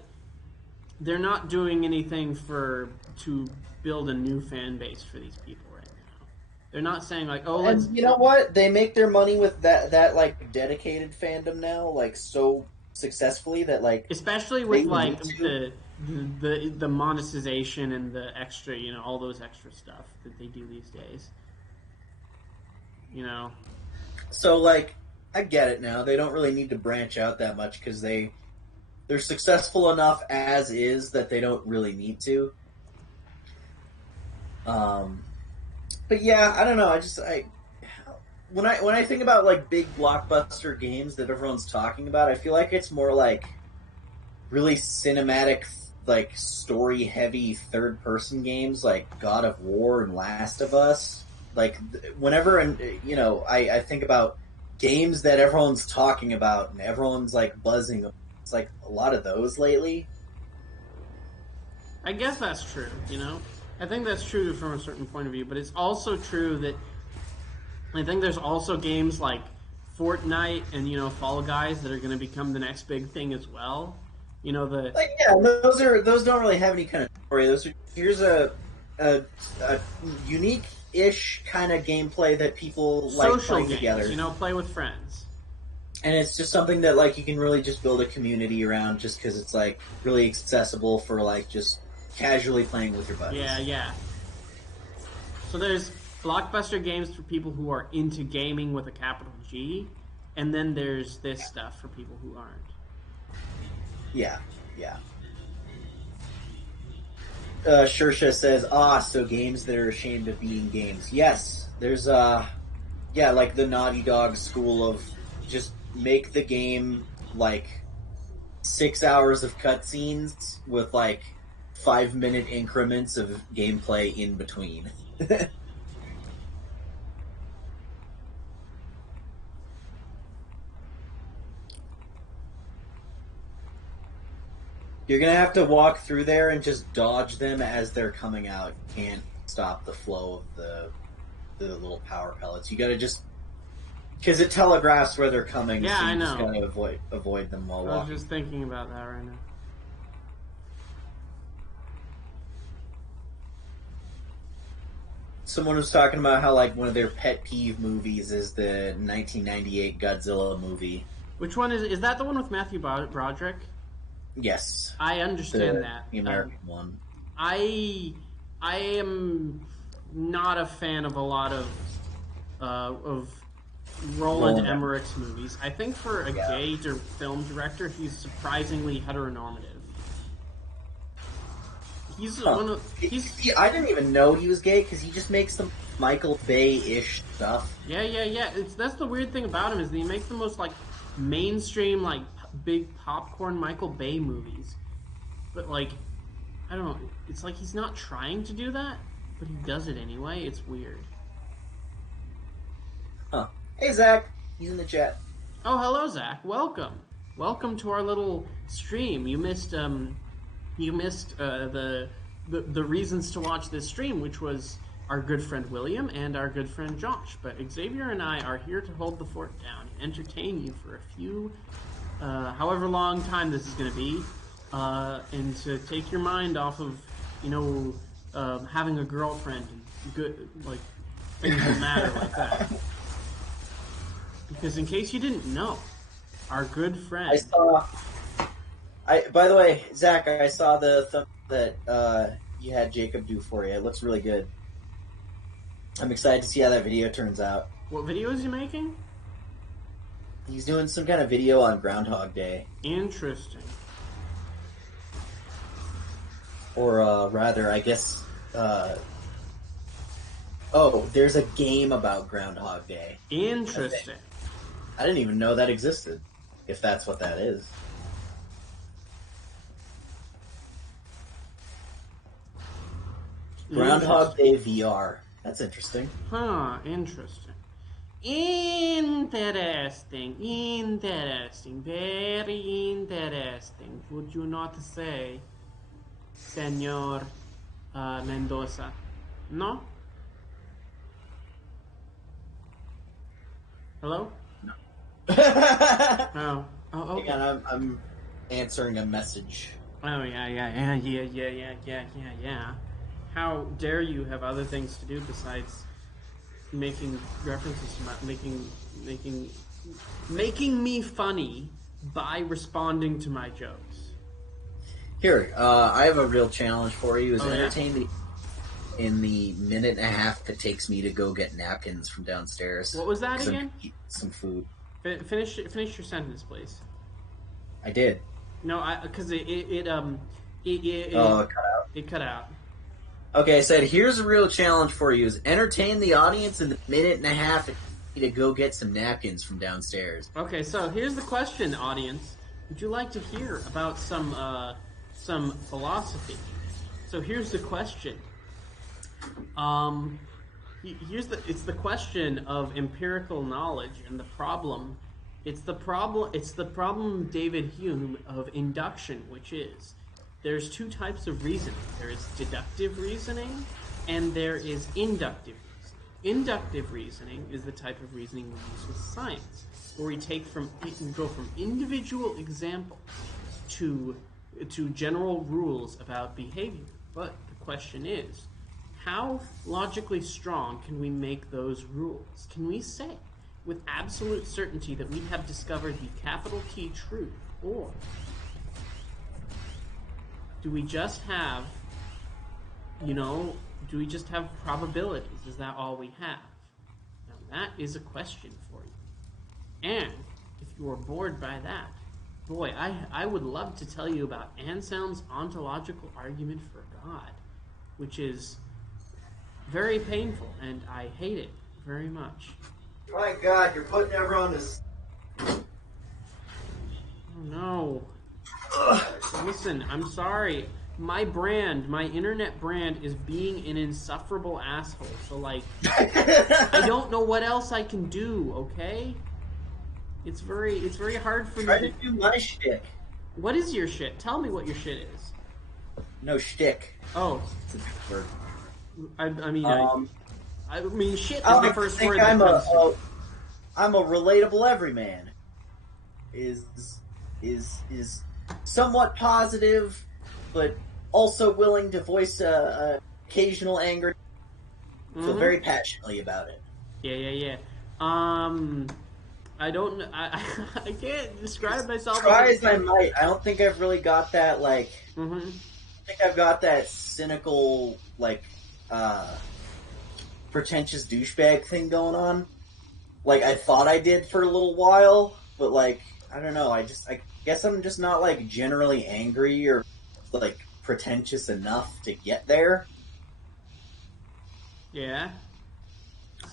they're not doing anything to build a new fan base for these people right now. They're not saying like, oh, let's. And you know what? They make their money with that like dedicated fandom now, like so successfully that like Especially they with like need to. the monetization and the extra, all those extra stuff that they do these days. So like I get it now. They don't really need to branch out that much because they're successful enough as is that they don't really need to. But yeah, I don't know. When I think about like big blockbuster games that everyone's talking about, I feel like it's more like really cinematic, like story heavy third person games like God of War and Last of Us. Like whenever I think about games that everyone's talking about and everyone's like buzzing. It's like a lot of those lately. I guess that's true. I think that's true from a certain point of view, but it's also true that I think there's also games like Fortnite and Fall Guys that are going to become the next big thing as well. Like those don't really have any kind of story. Here's a unique-ish kind of gameplay that people like social playing games, together. play with friends. And it's just something that like you can really just build a community around, just because it's like really accessible for like just casually playing with your buddies. Yeah. So there's blockbuster games for people who are into gaming with a capital G, and then there's this stuff for people who aren't. Yeah. Shersha says, so games that are ashamed of being games. Yes, there's like the Naughty Dog school of just make the game like 6 hours of cutscenes with like 5-minute increments of gameplay in between. You're gonna have to walk through there and just dodge them as they're coming out. You can't stop the flow of the little power pellets. You gotta just because it telegraphs where they're coming. Yeah, so you I know. Just gotta avoid them while I was walking. just thinking about that right now. Someone was talking about how like one of their pet peeve movies is the 1998 Godzilla movie. Which one is that? The one with Matthew Broderick? Yes, I understand that. The American one. I am not a fan of a lot of Roland Emmerich's movies. I think for a gay film director, he's surprisingly heteronormative. I didn't even know he was gay because he just makes some Michael Bay-ish stuff. Yeah. That's the weird thing about him is that he makes the most like mainstream like big popcorn Michael Bay movies, but like I don't know. It's like he's not trying to do that, but he does it anyway. It's weird. Huh. Hey Zach, he's in the chat. Oh, hello Zach. Welcome to our little stream. You missed the reasons to watch this stream, which was our good friend William and our good friend Josh. But Xavier and I are here to hold the fort down, entertain you for a few, however long time this is going to be, and to take your mind off of, having a girlfriend and good like things that matter like that. Because in case you didn't know, our good friend. By the way, Zach, I saw the thumb that you had Jacob do for you. It looks really good. I'm excited to see how that video turns out. What video is he making? He's doing some kind of video on Groundhog Day. Interesting. Or rather, I guess... there's a game about Groundhog Day. Interesting. I didn't even know that existed, if that's what that is. Groundhog Day VR. That's interesting. Huh, interesting. Interesting. Very interesting. Would you not say, Senor Mendoza? No? Hello? No. Oh, okay. Hang on, I'm answering a message. Oh yeah. How dare you have other things to do besides making references to making me funny by responding to my jokes. Here, I have a real challenge for you. Is Oh, yeah? entertain me in the minute and a half it takes me to go get napkins from downstairs. What was that 'Cause I'm again? gonna eat some food. Finish your sentence, please. I did. No, because it cut out. It cut out. Okay, I said, here's a real challenge for you: is entertain the audience in the minute and a half it takes me to go get some napkins from downstairs. Okay, so here's the question, audience. Would you like to hear about some philosophy? So here's the question. It's the question of empirical knowledge and the problem. It's the problem David Hume of induction, which is there's two types of reasoning. There is deductive reasoning and there is inductive reasoning. Inductive reasoning is the type of reasoning we use with science, where we go from individual examples to general rules about behavior. But the question is, how logically strong can we make those rules? Can we say with absolute certainty that we have discovered the capital T truth, or do we just have, probabilities? Is that all we have? Now that is a question for you. And if you are bored by that, boy, I would love to tell you about Anselm's ontological argument for God, which is very painful, and I hate it very much. My God, you're putting everyone to... Oh no. Listen, I'm sorry. My internet brand is being an insufferable asshole. So, like, I don't know what else I can do, okay? It's very hard for me Try to do my shtick. What is your shit? Tell me what your shit is. No shtick. Oh. It's a big word. I mean, shit is I the like first to think word that comes to I'm a relatable everyman. Is somewhat positive, but also willing to voice occasional anger. Feel very passionately about it. Yeah. I don't know. I can't describe myself. Try as I might, I don't think I've really got that, like... Mm-hmm. I think I've got that cynical, like, pretentious douchebag thing going on. Like, I thought I did for a little while, but, like, I don't know, I guess I'm just not, like, generally angry or, like, pretentious enough to get there. Yeah.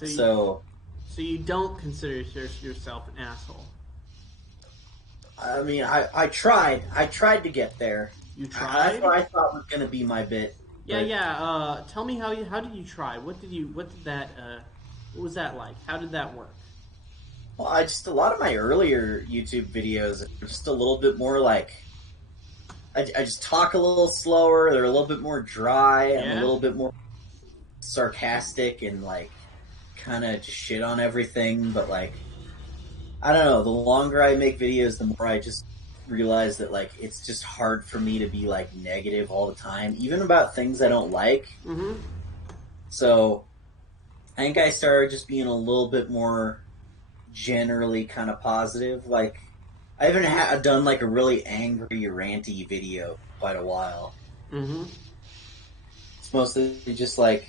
So you don't consider yourself an asshole? I mean, I tried. I tried to get there. You tried? That's what I thought was going to be my bit. Yeah. Tell me how did you try? What was that like? How did that work? Well, a lot of my earlier YouTube videos are just a little bit more like, I just talk a little slower. They're a little bit more dry. I'm a little bit more sarcastic and, like, kind of just shit on everything. But, like, I don't know. The longer I make videos, the more I just realize that, like, it's just hard for me to be, like, negative all the time, even about things I don't like. Mm-hmm. So I think I started just being a little bit more generally kind of positive. Like, I haven't done, like, a really angry, ranty video in quite a while. Mm-hmm. It's mostly just like,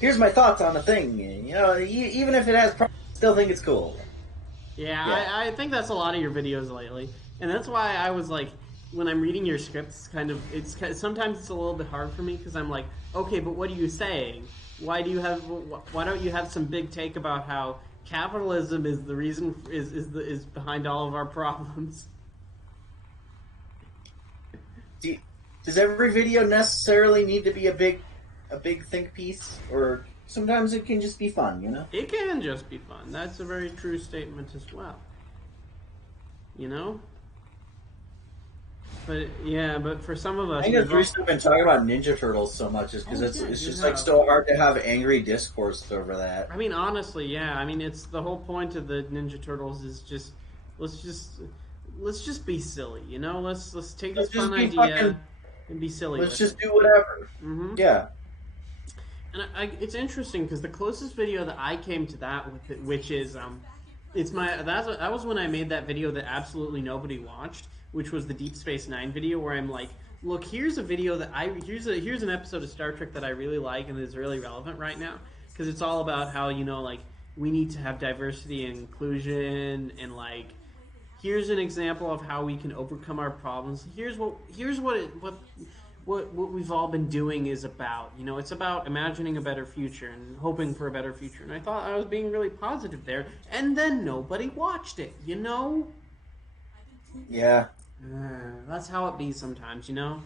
here's my thoughts on a thing. Even if it has problems, I still think it's cool. Yeah. I think that's a lot of your videos lately. And that's why I was like, when I'm reading your scripts, sometimes it's a little bit hard for me because I'm like, okay, but what are you saying? Why don't you have some big take about how capitalism is the reason is behind all of our problems? Does every video necessarily need to be a big think piece, or sometimes it can just be fun? It can just be fun. That's a very true statement as well. But for some of us, I think the reason I've been talking about Ninja Turtles so much is because it's just like so hard to have angry discourse over that. I mean, honestly, yeah. I mean, it's the whole point of the Ninja Turtles is just let's just be silly, you know. Let's take Let's this just fun be idea fucking. and be silly. Let's with just it. do whatever. Mm-hmm. Yeah. And it's interesting because the closest video that I came to that with it, which is that was when I made that video that absolutely nobody watched, which was the Deep Space Nine video, where I'm like, look, here's a video that here's an episode of Star Trek that I really like and is really relevant right now because it's all about how like we need to have diversity and inclusion and like here's an example of how we can overcome our problems. Here's what we've all been doing is about. You know, it's about imagining a better future and hoping for a better future. And I thought I was being really positive there, and then nobody watched it. You know? Yeah. That's how it be sometimes. You know?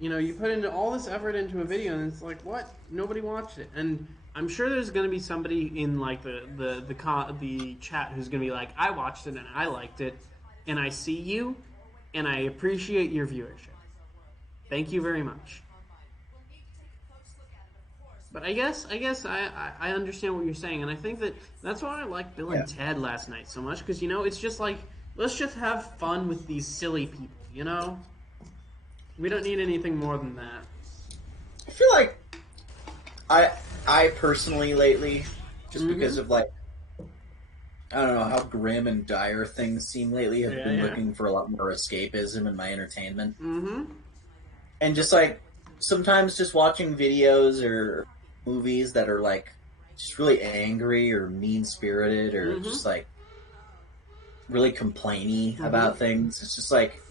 You know, you put into all this effort into a video, and it's like, what? Nobody watched it, and I'm sure there's going to be somebody in like the chat who's going to be like, I watched it and I liked it, and I see you, and I appreciate your viewership. Thank you very much. But I guess I understand what you're saying, and I think that's why I like Bill and Ted last night so much, because, you know, it's just like, let's just have fun with these silly people, you know? We don't need anything more than that. I feel like I personally lately, just because of like, I don't know how grim and dire things seem lately, have been looking for a lot more escapism in my entertainment. Mm-hmm. And just like, sometimes just watching videos or movies that are like, just really angry or mean-spirited or just like, really complainy about things. It's just like,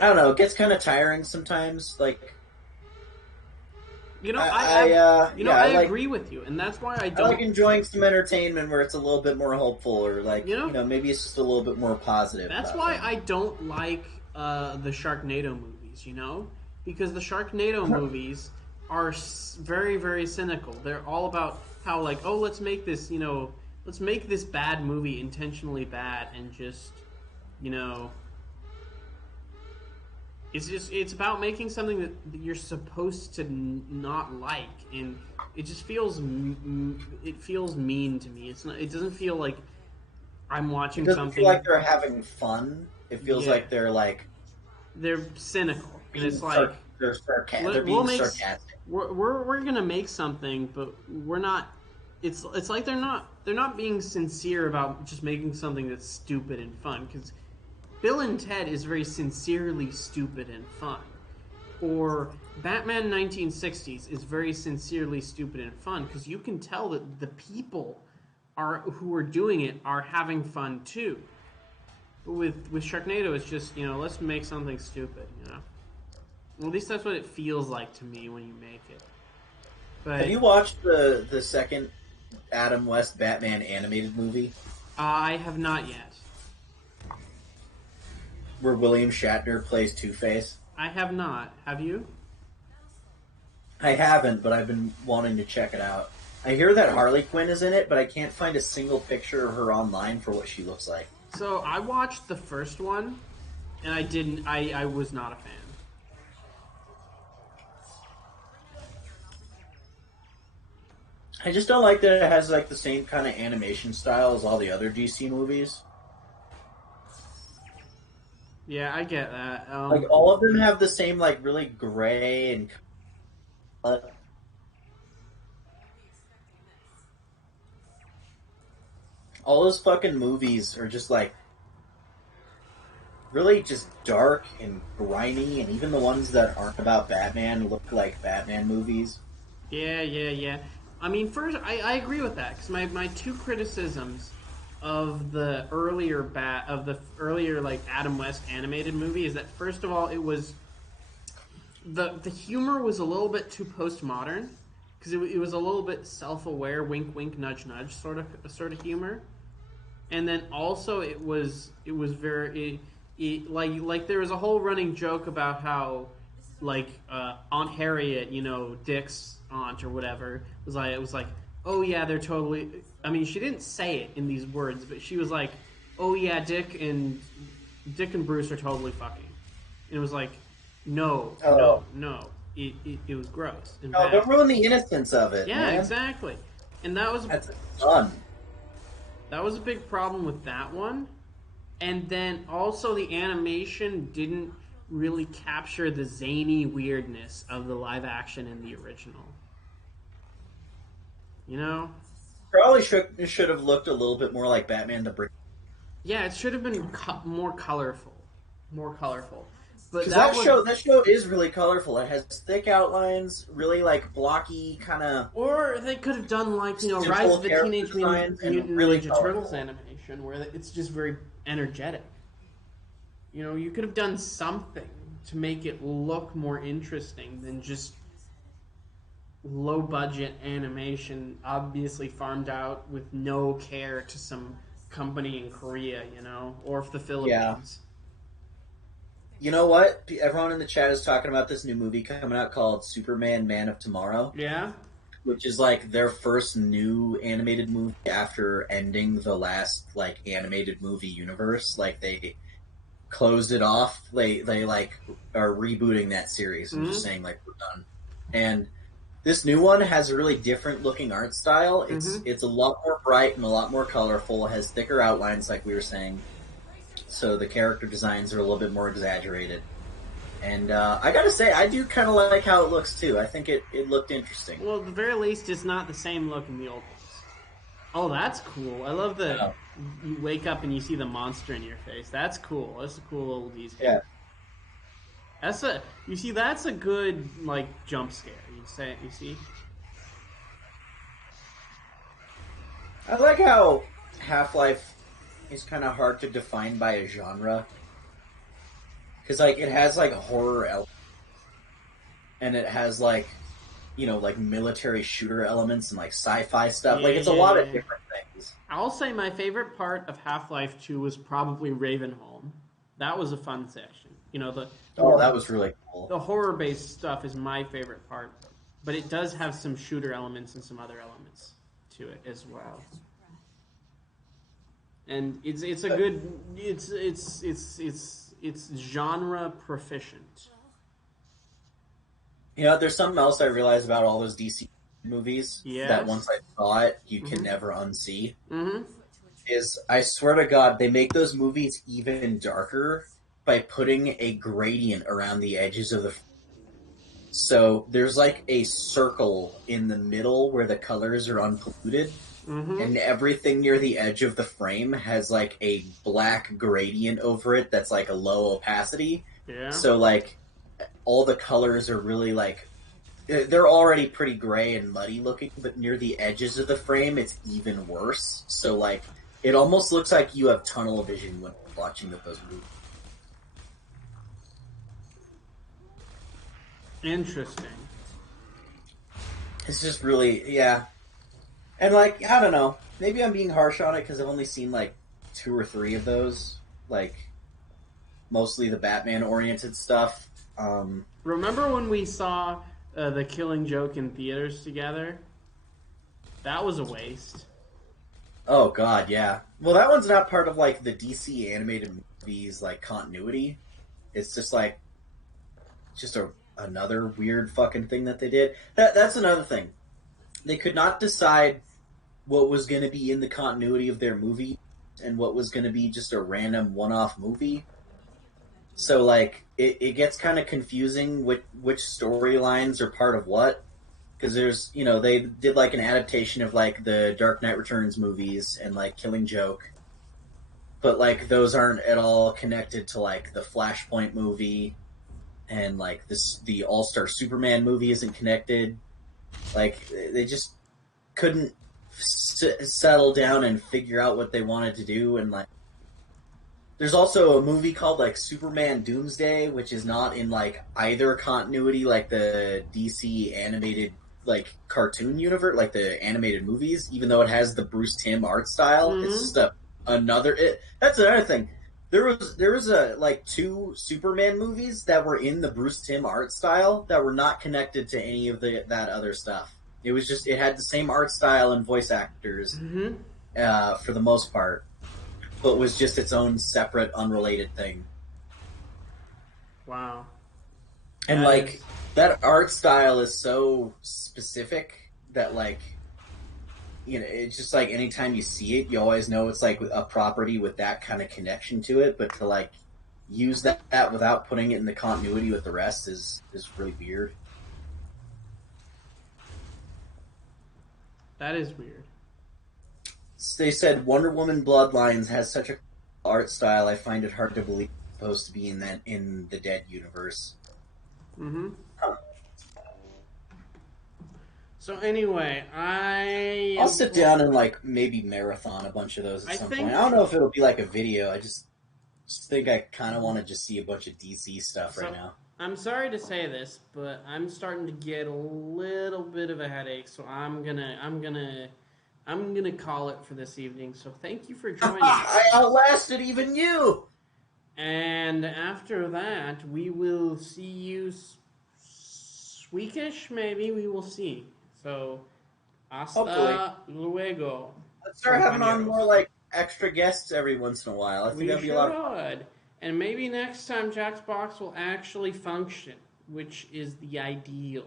I don't know, it gets kind of tiring sometimes, like... You know, I agree with you, and that's why I don't... I like enjoying some entertainment where it's a little bit more hopeful, or like, you know maybe it's just a little bit more positive. That's why I don't like the Sharknado movies, you know? Because the Sharknado movies are very, very cynical. They're all about how, like, oh, let's make this, you know, let's make this bad movie intentionally bad and just, you know... It's about making something that you're supposed to not like, and it just feels mean to me. It's not. It doesn't feel like I'm watching it doesn't something. Feel like they're having fun. It feels like they're cynical, and it's like they're sarcastic. We're gonna make something, but we're not. It's like they're not being sincere about just making something that's stupid and fun, because Bill and Ted is very sincerely stupid and fun. Or Batman 1960s is very sincerely stupid and fun, because you can tell that the people who are doing it are having fun too. But with Sharknado, it's just, you know, let's make something stupid, you know? Well, at least that's what it feels like to me when you make it. But have you watched the second Adam West Batman animated movie? I have not yet. Where William Shatner plays Two-Face? I have not. Have you? I haven't, but I've been wanting to check it out. I hear that Harley Quinn is in it, but I can't find a single picture of her online for what she looks like. So I watched the first one, and I was not a fan. I just don't like that it has like the same kind of animation style as all the other DC movies. Yeah, I get that. Like, all of them have the same, like, really gray and... all those fucking movies are just, like, really just dark and grimy, and even the ones that aren't about Batman look like Batman movies. Yeah. I mean, first, I agree with that, because my two criticisms of the earlier like Adam West animated movie is that, first of all, it was the humor was a little bit too postmodern, because it was a little bit self-aware, wink wink nudge nudge sort of humor, and then also it was very like there was a whole running joke about how like Aunt Harriet, you know, Dick's aunt or whatever, was like oh yeah, they're totally... I mean, she didn't say it in these words, but she was like, oh yeah, Dick and Bruce are totally fucking. And it was like, no. It was gross. No, don't ruin the innocence of it, Yeah, man. exactly. And That's fun. that was a big problem with that one. And then also the animation didn't really capture the zany weirdness of the live action in the original. You know? Probably should have looked a little bit more like Batman the Brave. Yeah, it should have been more colorful. More colorful. But Because that show is really colorful. It has thick outlines, really like blocky kind of. Or they could have done like, you know, Simple Rise of the character Teenage designs and Mutant really Ninja colorful. Turtles animation, where it's just very energetic. You know, you could have done something to make it look more interesting than just low budget animation, obviously farmed out with no care to some company in Korea, you know, or the Philippines. You know what? Everyone in the chat is talking about this new movie coming out called Superman: Man of Tomorrow. Yeah. Which is like their first new animated movie after ending the last like animated movie universe. Like they closed it off. They like are rebooting that series and just saying like we're done. And this new one has a really different looking art style. It's a lot more bright and a lot more colorful. It has thicker outlines, like we were saying. So the character designs are a little bit more exaggerated. And I gotta say, I do kind of like how it looks too. I think it looked interesting. Well, at the very least, it's not the same look in the old ones. Oh, that's cool. I love the you wake up and you see the monster in your face. That's cool. That's a cool little detail. Yeah. That's a good like jump scare. You see? I like how Half-Life is kind of hard to define by a genre. Because, like, it has, like, horror elements. And it has, like, you know, like, military shooter elements and, like, sci-fi stuff. Like, it's a lot of different things. I'll say my favorite part of Half-Life 2 was probably Ravenholm. That was a fun section. You know, that was really cool. The horror-based stuff is my favorite part. But it does have some shooter elements and some other elements to it as well. And it's a good it's genre proficient. You know, there's something else I realized about all those DC movies that once I saw it, you can never unsee. Is I swear to God, they make those movies even darker by putting a gradient around the edges of the. So there's like a circle in the middle where the colors are unpolluted. And everything near the edge of the frame has like a black gradient over it that's like a low opacity. Yeah. So like all the colors are really like they're already pretty gray and muddy looking, but near the edges of the frame it's even worse. So like it almost looks like you have tunnel vision when watching those movies. Interesting. It's just really And, like, I don't know. Maybe I'm being harsh on it because I've only seen, like, 2 or 3 of those. Like, mostly the Batman-oriented stuff. Remember when we saw The Killing Joke in theaters together? That was a waste. Oh, God, yeah. Well, that one's not part of, like, the DC animated movies, like, continuity. It's just, like, just another weird fucking thing that they did. That's another thing. They could not decide what was going to be in the continuity of their movie and what was going to be just a random one-off movie. So, like, it gets kind of confusing which storylines are part of what. Because there's, you know, they did, like, an adaptation of, like, the Dark Knight Returns movies and, like, Killing Joke. But, like, those aren't at all connected to, like, the Flashpoint movie. And, like, the All-Star Superman movie isn't connected. Like, they just couldn't settle down and figure out what they wanted to do. And, like, there's also a movie called, like, Superman Doomsday, which is not in, like, either continuity, like the DC animated, like, cartoon universe, like the animated movies, even though it has the Bruce Timm art style. It's just that's another thing. There was like 2 Superman movies that were in the Bruce Timm art style that were not connected to any of that other stuff. It was just it had the same art style and voice actors for the most part, but was just its own separate, unrelated thing. Wow. And that art style is so specific that like it's just like anytime you see it, you always know it's like a property with that kind of connection to it. But to like use that without putting it in the continuity with the rest is really weird. That is weird. They said Wonder Woman Bloodlines has such a art style. I find it hard to believe it's supposed to be in the Dead universe. Mm-hmm. So anyway, I'll sit down and like maybe marathon a bunch of those at some point. I don't know if it'll be like a video. I just think I kind of want to just see a bunch of DC stuff right now. I'm sorry to say this, but I'm starting to get a little bit of a headache, so I'm gonna call it for this evening. So thank you for joining. I outlasted even you. And after that, we will see you weekish. Maybe we will see. So, hasta luego. Let's start having on more like extra guests every once in a while. I think that'd be a lot of fun. And maybe next time Jack's Box will actually function, which is the ideal.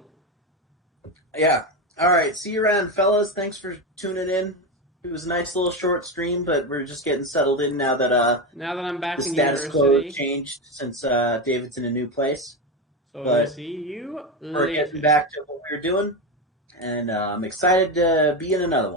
Yeah. All right. See you around, fellas. Thanks for tuning in. It was a nice little short stream, but we're just getting settled in now that I'm back the in status quo changed since David's in a new place. So we'll see you later. We're getting back to what we were doing, and I'm excited to be in another one.